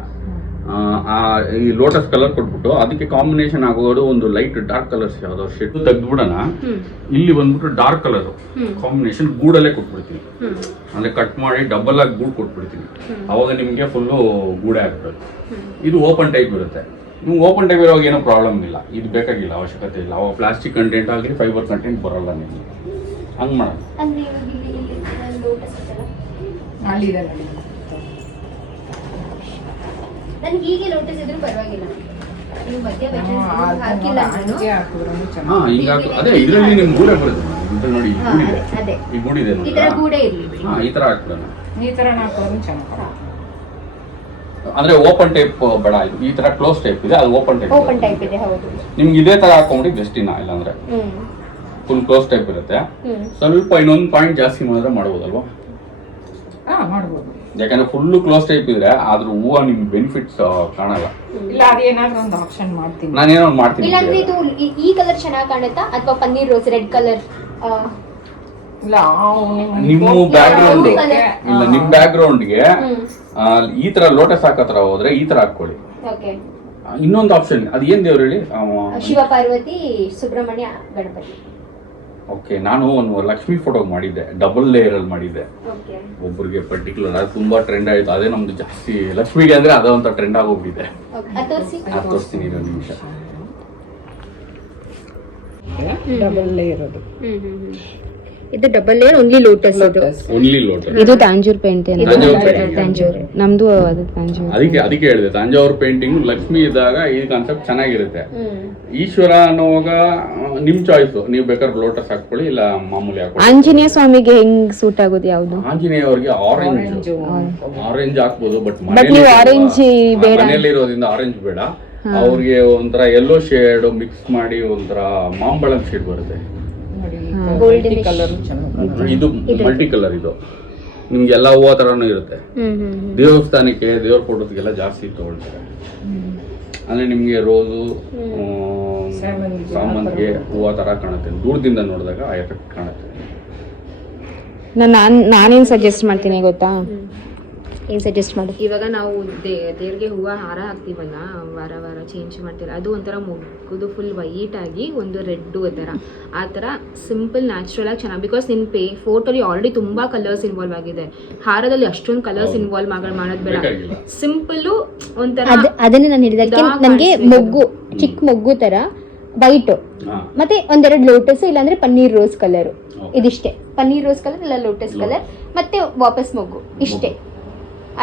ಈ ಲೋಟಸ್ ಕಲರ್ ಕೊಟ್ಬಿಟ್ಟು ಅದಕ್ಕೆ ಕಾಂಬಿನೇಷನ್ ಆಗೋದು ಒಂದು ಲೈಟ್ ಡಾರ್ಕ್ ಕಲರ್ಸ್ ಯಾವ್ದೋ ಶೆಡ್ ತೆಗ್ದ್ಬಿಡೋಣ. ಇಲ್ಲಿ ಬಂದ್ಬಿಟ್ಟು ಡಾರ್ಕ್ ಕಲರ್ ಕಾಂಬಿನೇಷನ್ ಗೂಡಲ್ಲೇ ಕೊಟ್ಬಿಡ್ತೀನಿ. ಅಂದ್ರೆ ಕಟ್ ಮಾಡಿ ಡಬಲ್ ಆಗಿ ಗೂಡ್ ಕೊಟ್ಬಿಡ್ತೀನಿ. ಅವಾಗ ನಿಮ್ಗೆ ಫುಲ್ಲು ಗೂಡೆ ಆಗ್ಬಿಡುತ್ತೆ. ಇದು ಓಪನ್ ಟೈಪ್ ಇರುತ್ತೆ. ನೀವು ಓಪನ್ ಟೈಪ್ ಇರುವಾಗ ಏನೋ ಪ್ರಾಬ್ಲಮ್ ಇಲ್ಲ, ಇದು ಬೇಕಾಗಿಲ್ಲ, ಅವಶ್ಯಕತೆ ಇಲ್ಲ. ಅವಾಗ ಪ್ಲಾಸ್ಟಿಕ್ ಕಂಟೆಂಟ್ ಆಗಲಿ ಫೈಬರ್ ಕಂಟೆಂಟ್ ಬರಲ್ಲ ನಿಮಗೆ. ಹಂಗ್ ಮಾಡೋಣ. ನನ್ಗೆ ಹೀಗೆ ಲೋಟಸ್ ಇದ್ರೂ ಪರವಾಗಿಲ್ಲ. ನೀವು ಮಧ್ಯ ಹಾಕಿಲ್ಲ ಅದೇ ಇದರಲ್ಲಿ ನಿಮ್ ಗೂಡೆ ಬರುತ್ತೆ ನೋಡಿ. ಅದೇ ಈ ಗೂಡಿದೆ ಈ ತರ ಗೂಡೆ ಇರ್ಲಿ. ಈ ತರ ಹಾಕ್ಬಿಡೋಣ. ಈ ತರ ಹಾಕೋದು ಚೆನ್ನಾಗಿ. ಅಂದ್ರೆ ಓಪನ್ ಟೈಪ್ ಬೇಡ, ಈ ತರ ಕ್ಲೋಸ್ ಟೈಪ್ ಇದೆ, ಅದು ಓಪನ್ ಟೈಪ್ ಇದೆ. ಹೌದು, ನಿಮ್ಗೆ ಇದೇ ತರ ಹಾಕೊಂಡ್ಬಿಟ್ಟು ಬೆಸ್ಟಿನ. ಇಲ್ಲಾಂದ್ರೆ ಫುಲ್ ಕ್ಲೋಸ್ ಟೈಪ್ ಇರುತ್ತೆ. ಸ್ವಲ್ಪ ಇನ್ನೊಂದು ಪಾಯಿಂಟ್ ಜಾಸ್ತಿ ಮಾಡಿದ್ರೆ ಮಾಡ್ಬೋದಲ್ವಾ? ಮಾಡ್ಬೋದು. ಯಾಕಂದ್ರೆ ಫುಲ್ಲು ಕ್ಲೋಸ್ ಟೈಪ್ ಇದ್ರೆ ಅದ್ರ ಹೂವು ನಿಮ್ಗೆ ಬೆನಿಫಿಟ್ಸ್ ಕಾಣಲ್ಲ. ಇಲ್ಲ ಅದೇನಾದ್ರೂ ಒಂದು ಆಪ್ಷನ್ ಮಾಡ್ತೀನಿ. ನಾನೇನೋ ಮಾಡ್ತೀನಿ. ಇಲ್ಲಾಂದ್ರೆ ಇದು ಈ ಕಲರ್ ಚೆನ್ನಾಗಿ ಕಾಣುತ್ತಾ ಅಥವಾ ಪನ್ನೀರ್ ರೋಸ್ ರೆಡ್ ಕಲರ್? ಇಲ್ಲ ನಿಮ್ಮ ಬ್ಯಾಕ್ ಗ್ರೌಂಡ್ ಇಲ್ಲ, ನಿಮ್ ಬ್ಯಾಕ್ ಗ್ರೌಂಡ್ಗೆ ಈ ತರ ಲೋಟಸ್ ಹಾಕತ್ರ ಹೋದ್ರೆ ಈ ತರ ಹಾಕೊಳ್ಳಿ. ಓಕೆ. ಇನ್ನೊಂದು ಆಪ್ಷನ್ ಅದು ಏನ್ ದೇವ್ರು ಹೇಳಿ? ಶಿವ ಪಾರ್ವತಿ ಸುಬ್ರಹ್ಮಣ್ಯ ಗಣಪತಿ. ಓಕೆ, ನಾನು ಒಂದು ಲಕ್ಷ್ಮಿ ಫೋಟೋ ಮಾಡಿದ್ದೆ, ಡಬಲ್ ಲೇಯರ್ ಅಲ್ಲಿ ಮಾಡಿದ್ದೆ. ಓಕೆ. ಒಬ್ಬರಿಗೆ ಪರ್ಟಿಕ್ಯುಲರ್ ಅದು ತುಂಬಾ ಟ್ರೆಂಡ್ ಆಯ್ತು. ಅದೇ ನಮ್ದು ಜಾಸ್ತಿ ಲಕ್ಷ್ಮಿಗೆ ಅಂದ್ರೆ ಅದೊಂಥ ಟ್ರೆಂಡ್ ಆಗೋಗ್ಬಿಟ್ಟಿದೆ. ಅದು ತೋರಿಸ್ತೀನಿ ಇನ್ನೊಂದು ನಿಮಿಷ. ಡಬಲ್ ಇರೋದು. ಇದು double layer only lotus. Only lotus. ಇದು ತಾಂಜೂರ್ ಪೇಂಟ್. ತಾಂಜೂರ್ ನಮ್ದು ಅದು ತಾಂಜೂರ್. ಅದಕ್ಕೆ ಹೇಳಿದೆ ತಾಂಜಾವೂರ್ ಪೇಂಟಿಂಗ್ ಲಕ್ಷ್ಮಿ ಇದ್ದಾಗ ಈ ಕಾನ್ಸೆಪ್ಟ್ ಚೆನ್ನಾಗಿರುತ್ತೆ. ಈಶ್ವರ ಅನ್ನೋವಾಗ ನಿಮ್ ಚಾಯ್ಸ್, ನೀವು ಬೇಕಾದ್ರೆ ಲೋಟಸ್ ಹಾಕೊಳ್ಳಿ ಇಲ್ಲ ಮಾಮೂಲಿ ಹಾಕೊಳ್ಳಿ. ಆಂಜನೇಯ ಸ್ವಾಮಿಗೆ ಹೆಂಗ್ ಸೂಟ್ ಆಗೋದು ಯಾವ್ದು? ಆಂಜನೇಯ ಅವ್ರಿಗೆ ಆರೆಂಜ್ ಹಾಕ್ಬೋದು, ಬಟ್ ನೀವು ಆರೆಂಜ್ ಬೇಡ, ಮನೆಯಲ್ಲಿ ಇರೋದ್ರಿಂದ ಆರೆಂಜ್ ಬೇಡ. ಅವ್ರಿಗೆ ಒಂಥರ ಯೆಲ್ಲೋ ಶೇಡ್ ಮಿಕ್ಸ್ ಮಾಡಿ ಒಂಥರ ಮಾಂಬಳಂ ಶೇಡ್ ಬರುತ್ತೆ. ಗೋಲ್ಡನ್ ಕಲರ್ ಚೆನ್ನಾಗಿ. ಇದು ಮಲ್ಟಿ ಕಲರ್. ಇದು ನಿಮ್ಗೆ ಎಲ್ಲ ಹೂವು ತರಾನು ಇರುತ್ತೆ. ದೇವಸ್ಥಾನಕ್ಕೆ ದೇವ್ರ ಫೋಟೋಸ್ಗೆಲ್ಲ ಜಾಸ್ತಿ ತಗೊಳ್ತಾರೆ. ಅಂದ್ರೆ ನಿಮ್ಗೆ ರೋಸು ಸಾಮಂತಿಗೆ ಹೂವು ತರ ಕಾಣುತ್ತೆ. ದೂರದಿಂದ ನೋಡಿದಾಗ ಆ ಎಫೆಕ್ಟ್ ಕಾಣುತ್ತೆ. ನಾನೇನ್ ಸಜೆಸ್ಟ್ ಮಾಡ್ತೀನಿ ಗೊತ್ತಾ? ಏನ್ ಸಜೆಸ್ಟ್ ಮಾಡಿ? ಇವಾಗ ನಾವು ದೇವ್ರಿಗೆ ಹೂವು ಹಾರ ಹಾಕ್ತೀವಲ್ಲ, ವಾರ ವಾರ ಚೇಂಜ್ ಮಾಡ್ತೀರ, ಅದು ಒಂಥರ ಮುಗ್ದು ಫುಲ್ ವೈಟ್ ಆಗಿ ಒಂದು ರೆಡ್ ಆ ಥರ ಸಿಂಪಲ್ ನ್ಯಾಚುರಲ್ ಆಗಿ ಚೆನ್ನಾಗಿ. ಬಿಕಾಸ್ ನಿನ್ನ ಫೋಟೋಲಿ ಆಲ್ರೆಡಿ ತುಂಬಾ ಕಲರ್ಸ್ ಇನ್ವಾಲ್ವ್ ಆಗಿದೆ. ಹಾರದಲ್ಲಿ ಅಷ್ಟೊಂದು ಕಲರ್ಸ್ ಇನ್ವಾಲ್ವ್ ಮಾಡೋದು ಬೇಡ. ಸಿಂಪಲ್ಲು ಒಂಥರ ಅದನ್ನೇ ನಾನು ಹೇಳಿದ, ನನಗೆ ಮೊಗ್ಗು, ಚಿಕ್ಕ ಮೊಗ್ಗು ತರ ವೈಟ್, ಮತ್ತೆ ಒಂದೆರಡು ಲೋಟಸ್ ಇಲ್ಲಾಂದ್ರೆ ಪನ್ನೀರ್ ರೋಸ್ ಕಲರ್. ಇದಿಷ್ಟೇ, ಪನ್ನೀರ್ ರೋಸ್ ಕಲರ್ ಇಲ್ಲ ಲೋಟಸ್ ಕಲರ್, ಮತ್ತೆ ವಾಪಸ್ ಮೊಗ್ಗು, ಇಷ್ಟೇ.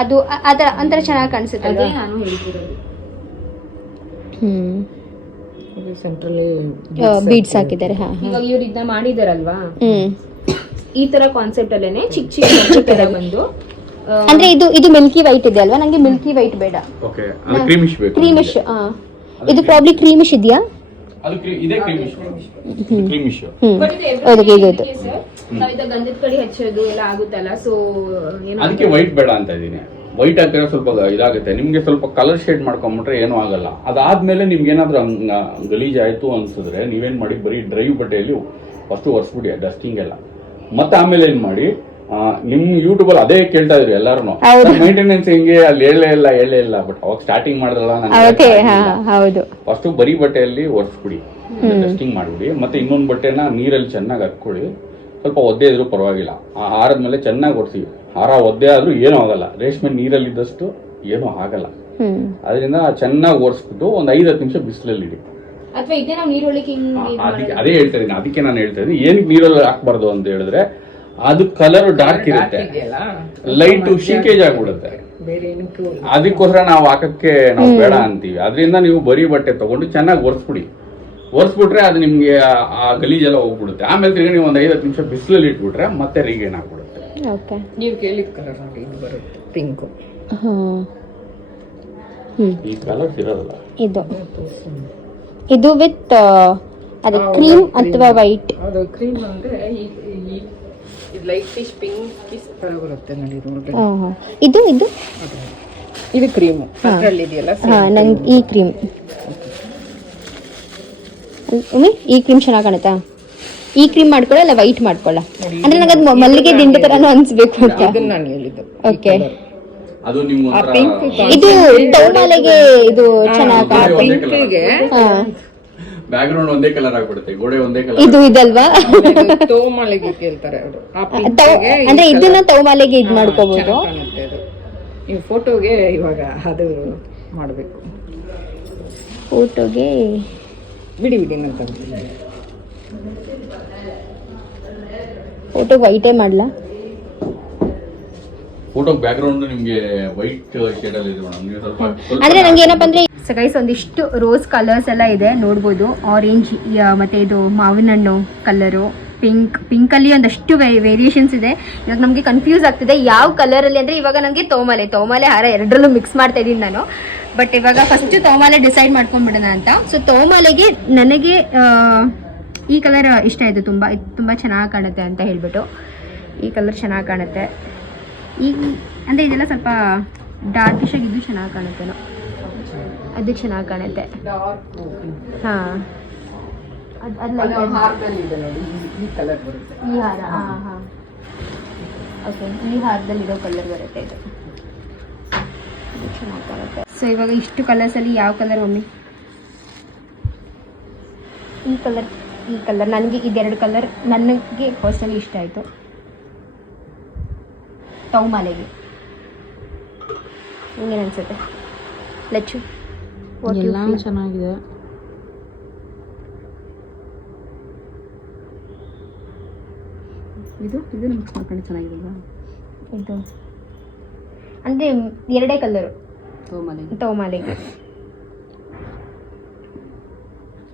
ಅದು ಅದರ ಒಂಥರ ಚೆನ್ನಾಗಿ ಕಾಣಿಸುತ್ತೆ. ಅದೇ ನಾನು ಹೇಳ್ತಿರೋದು. ಸೆಂಟ್ರಲ್ಲಿ ಬೀಡ್ಸ್ ಹಾಕಿದ್ದಾರೆ. ಇವಾಗ ಇವ್ರು ಇದನ್ನ ಮಾಡಿದಾರಲ್ವಾ, ಈ ತರ ಕಾನ್ಸೆಪ್ಟ್ ಅಲ್ಲೇನೆ ಚಿಕ್ಕ ಚಿಕ್ಕ ತರ ಬಂದು, ಅಂದ್ರೆ ಇದು ಮಿಲ್ಕಿ ವೈಟ್ ಇದೆ ಅಲ್ವಾ? ನಂಗೆ ಮಿಲ್ಕಿ ವೈಟ್ ಬೇಡ, ಓಕೆ, ಅದು ಕ್ರೀಮಿಶ್ ಬೇಕು. ಕ್ರೀಮಿಶ್. ಇದು ಪ್ರಾಬ್ಲಿ ಕ್ರೀಮಿಶ್ ಇದೆಯಾ? ಅದು ಇದೇ ಕ್ರೀಮಿಶ್. ಕ್ರೀಮಿಶ್. ನಾವಿದ ಗಂಧದ ಕಡೆ ಹಚ್ಚೋದು ಎಲ್ಲ ಆಗುತ್ತಲ್ಲ, ಸೊ ಅದಕ್ಕೆ ವೈಟ್ ಬೇಡ ಅಂತ ಇದೀನಿ. ವೈಟ್ ಹಾಕಿದ್ರೆ ಸ್ವಲ್ಪ ಇದಾಗುತ್ತೆ. ನಿಮ್ಗೆ ಸ್ವಲ್ಪ ಕಲರ್ ಶೇಡ್ ಮಾಡ್ಕೊಂಡ್ಬಿಟ್ರೆ ಏನೂ ಆಗಲ್ಲ. ಅದಾದ್ಮೇಲೆ ನಿಮ್ಗೆ ಏನಾದ್ರೂ ಗಲೀಜ್ ಆಯ್ತು ಅನ್ಸಿದ್ರೆ ನೀವೇನ್ ಮಾಡಿ, ಬರೀ ಡ್ರೈ ಬಟ್ಟೆಯಲ್ಲಿ ಫಸ್ಟ್ ಒರೆಸ್ಬಿಡಿ ಡಸ್ಟಿಂಗ್ ಎಲ್ಲ. ಮತ್ತೆ ಆಮೇಲೆ ಏನ್ ಮಾಡಿ, ನಿಮ್ ಯೂಟ್ಯೂಬ್ ಅಲ್ಲಿ ಅದೇ ಕೇಳ್ತಾ ಇದ್ರಿ ಎಲ್ಲಾರು, ಮೇಂಟೆನೆನ್ಸ್ ಹೆಂಗೆ ಅಲ್ಲಿ ಹೇಳೇ ಇಲ್ಲ. ಬಟ್ ಅವಾಗ ಸ್ಟಾರ್ಟಿಂಗ್ ಮಾಡಿದ್ರಲ್ಲ, ಫಸ್ಟ್ ಬರೀ ಬಟ್ಟೆಯಲ್ಲಿ ಒರೆಸ್ಬಿಡಿ, ಡಸ್ಟಿಂಗ್ ಮಾಡ್ಬಿಡಿ. ಮತ್ತೆ ಇನ್ನೊಂದು ಬಟ್ಟೆನ ನೀರಲ್ಲಿ ಚೆನ್ನಾಗಿ ಹಾಕೊಳ್ಳಿ. ಸ್ವಲ್ಪ ಒದ್ದೆ ಇದ್ರೂ ಪರವಾಗಿಲ್ಲ. ಆ ಹಾರದ ಮೇಲೆ ಚೆನ್ನಾಗಿ ಒರೆಸಿ. ಹಾರ ಒದ್ದೆ ಆದ್ರೂ ಏನೂ ಆಗಲ್ಲ. ರೇಷ್ಮೆ ನೀರಲ್ಲಿದ್ದಷ್ಟು ಏನೂ ಆಗಲ್ಲ. ಅದರಿಂದ ಚೆನ್ನಾಗಿ ಒರೆಸ್ಬಿಟ್ಟು ಒಂದು 5-10 ನಿಮಿಷ ಬಿಸಿಲಲ್ಲಿ ಇಡಿ. ಅಥವಾ ಇದೇ ನಾವು ನೀರೊಳಗೆ ಅದೇ ಹೇಳ್ತಾ ಇದೀನಿ. ಅದಕ್ಕೆ ನಾನು ಹೇಳ್ತಾ ಇದ್ದೀನಿ, ಏನಕ್ಕೆ ನೀರಲ್ಲಿ ಹಾಕ್ಬಾರ್ದು ಅಂತ ಹೇಳಿದ್ರೆ, ಅದು ಕಲರ್ ಡಾರ್ಕ್ ಇರುತ್ತೆ, ಲೈಟ್ ಶಿಂಕೇಜ್ ಆಗ್ಬಿಡುತ್ತೆ. ಅದಕ್ಕೋಸ್ಕರ ನಾವು ಹಾಕಕ್ಕೆ ನಾವು ಬೇಡ ಅಂತೀವಿ. ಅದರಿಂದ ನೀವು ಬರೀ ಬಟ್ಟೆ ತಗೊಂಡು ಚೆನ್ನಾಗಿ ಒರೆಸ್ಬಿಟ್ರೆ ಅದು ನಿಮ್ಗೆ ಆ ಗಲೀಜೆಲ್ಲ ಹೋಗ್ಬಿಡುತ್ತೆ. ಆಮೇಲೆ ತಿರ್ಗಿ ನೀವು ಒಂದು 5-10 ನಿಮಿಷ ಬಿಸಿಲಲ್ಲಿ ಇಟ್ಬಿಟ್ರೆ ಮತ್ತೆ ರೀಗೇನ್ ಆಗ್ಬಿಡುತ್ತೆ. ನೀವು ಕೇಳಿದ ಕಲರ್ ನೋಡಿ, ಇದು ಬರುತ್ತೆ ಪಿಂಕ್. ಈ ಕಲರ್ಸ್ ಇರೋದಲ್ಲ ಇದು ವಿತ್ ಅದು ಕ್ರೀಮ್ ಅಥವಾ ವೈಟ್? ಅದು ಕ್ರೀಮ್ ಅಂದ್ರೆ ಈ ಲೈಟ್ ಫಿಶ್ ಪಿಂಕ್ ತರ ಬರುತ್ತೆ ನೋಡಿ. ಇದು ಕ್ರೀಮ್ ಅದರಲ್ಲಿ ಇದೆಯಲ್ಲ. ನಂಗೆ ಈ ಕ್ರೀಮ್ ಚೆನ್ನಾಗಿ ಕಾಣುತ್ತಾ? ಈ ಕ್ರೀಮ್ ಮಾಡ್ಕೊಳ್ಳ ಇಲ್ಲ ವೈಟ್ ಮಾಡ್ಕೊಳ್ಳ? ಅಂದ್ರೆ ನಂಗೆ ಅದು ಮಲ್ಲಿಗೆ ದಿಂಡು ತರಾನು ಅನ್ಸ್ಬೇಕು ಅಂತ. ನಾನು ಹೇಳಿದ್ದು. ಓಕೆ, ಅದು ನಿಮ್ಮ ಇದು ತೋಮಾಲೆಗೆ ಇದು ಚೆನ್ನಾಗಿ ಪಿಂಕ್ಗೆ ಬ್ಯಾಕ್ ಗ್ರೌಂಡ್ ಒಂದೇ ಕಲರ್ ಆಗ್ಬಿಡುತ್ತೆ, ಗೋಡೆ ಒಂದೇ ಕಲರ್. ಇದು ಇದಲ್ವಾ? ತೋಮಾಲೆಗೆ ಕೇಳ್ತಾರೆ ಅವರು. ಅಂದ್ರೆ ಇದನ್ನ ತೋಮಾಲೆಗೆ ಇದ್ ಮಾಡ್ಕೋಬಹುದು. ನೀವು ಫೋಟೋಗೆ ಇವಾಗ ಅದು ಮಾಡಬೇಕು. ಫೋಟೋಗೆ ಬಿಡಿ ನಂತರ ಫೋಟೋ ವೈಟೇ ಮಾಡ್ಲಾ? ಫೋಟೋ ಬ್ಯಾಕ್ ಗ್ರೌಂಡ್ ನಿಮ್ಗೆ ವೈಟ್ ಶೇಡ್ ಅಲ್ಲಿ ಇದೆ ಮೇಡಮ್. ನೀವು ಸ್ವಲ್ಪ ಅಂದ್ರೆ ನಂಗೆ ಏನಪ್ಪ ಅಂದ್ರೆ ಸೊ ಗೈಸ್, ಒಂದಿಷ್ಟು ರೋಸ್ ಕಲರ್ಸ್ ಎಲ್ಲ ಇದೆ ನೋಡ್ಬೋದು. ಆರೆಂಜ್, ಮತ್ತೆ ಇದು ಮಾವಿನ ಹಣ್ಣು ಕಲರು, ಪಿಂಕಲ್ಲಿ ಒಂದಷ್ಟು ವೇರಿಯೇಷನ್ಸ್ ಇದೆ. ಇವಾಗ ನಮಗೆ ಕನ್ಫ್ಯೂಸ್ ಆಗ್ತಿದೆ ಯಾವ ಕಲರಲ್ಲಿ ಅಂದರೆ, ಇವಾಗ ನನಗೆ ತೋಮಾಲೆ ಹಾರ ಎರಡರಲ್ಲೂ ಮಿಕ್ಸ್ ಮಾಡ್ತಾ ಇದ್ದೀನಿ ನಾನು. ಬಟ್ ಇವಾಗ ಫಸ್ಟ್ ತೋಮಾಲೆ ಡಿಸೈಡ್ ಮಾಡ್ಕೊಂಡ್ಬಿಡೋಣ ಅಂತ. ಸೊ ತೋಮಾಲೆಗೆ ನನಗೆ ಈ ಕಲರ್ ಇಷ್ಟ ಆಯಿತು, ತುಂಬ ಚೆನ್ನಾಗಿ ಕಾಣುತ್ತೆ ಅಂತ ಹೇಳ್ಬಿಟ್ಟು. ಈ ಕಲರ್ ಚೆನ್ನಾಗಿ ಕಾಣುತ್ತೆ. ಈ ಅಂದರೆ ಇದೆಲ್ಲ ಸ್ವಲ್ಪ ಡಾರ್ಕಿಶ್ ಆಗಿ ಇದು ಚೆನ್ನಾಗಿ ಕಾಣುತ್ತೇನೋ, ಅದು ಚೆನ್ನಾಗಿ ಕಾಣುತ್ತೆ. ಹಾಂ, ಅದು ಹಾರದಲ್ಲಿ ಇದೆ ನೋಡಿ, ಈ ಕಲರ್ ಬರುತ್ತೆ. ಈ ಹಾರ. ಹಾಂ ಓಕೆ, ಈ ಹಾರದಲ್ಲಿರೋ ಕಲರ್ ಬರುತ್ತೆ ಇದು ಚೆನ್ನಾಗಿ ಕಾಣುತ್ತೆ. ಸೊ ಇವಾಗ ಇಷ್ಟು ಕಲರ್ಸಲ್ಲಿ ಯಾವ ಕಲರ್ ಮಮ್ಮಿ? ಈ ಕಲರ್ ನನಗೆ ಇದೆರಡು ಕಲರ್ ನನಗೆ ಪರ್ಸ್ನಲಿ ಇಷ್ಟ ಆಯಿತು. ತೌಮಾಲೆಗೆ ನಿಂಗೇನು ಅನಿಸುತ್ತೆ ಲಚ್ಚು? ಎಲ್ಲ ಚೆನ್ನಾಗಿದೆ. ಇದು ಮಿಕ್ಸ್ ಮಾಡ್ಕೊಂಡು ಚೆನ್ನಾಗಿದೆ. ಇದು ಅಂದರೆ ಎರಡೇ ಕಲರು ತೌಮಾಲೆಗೆ.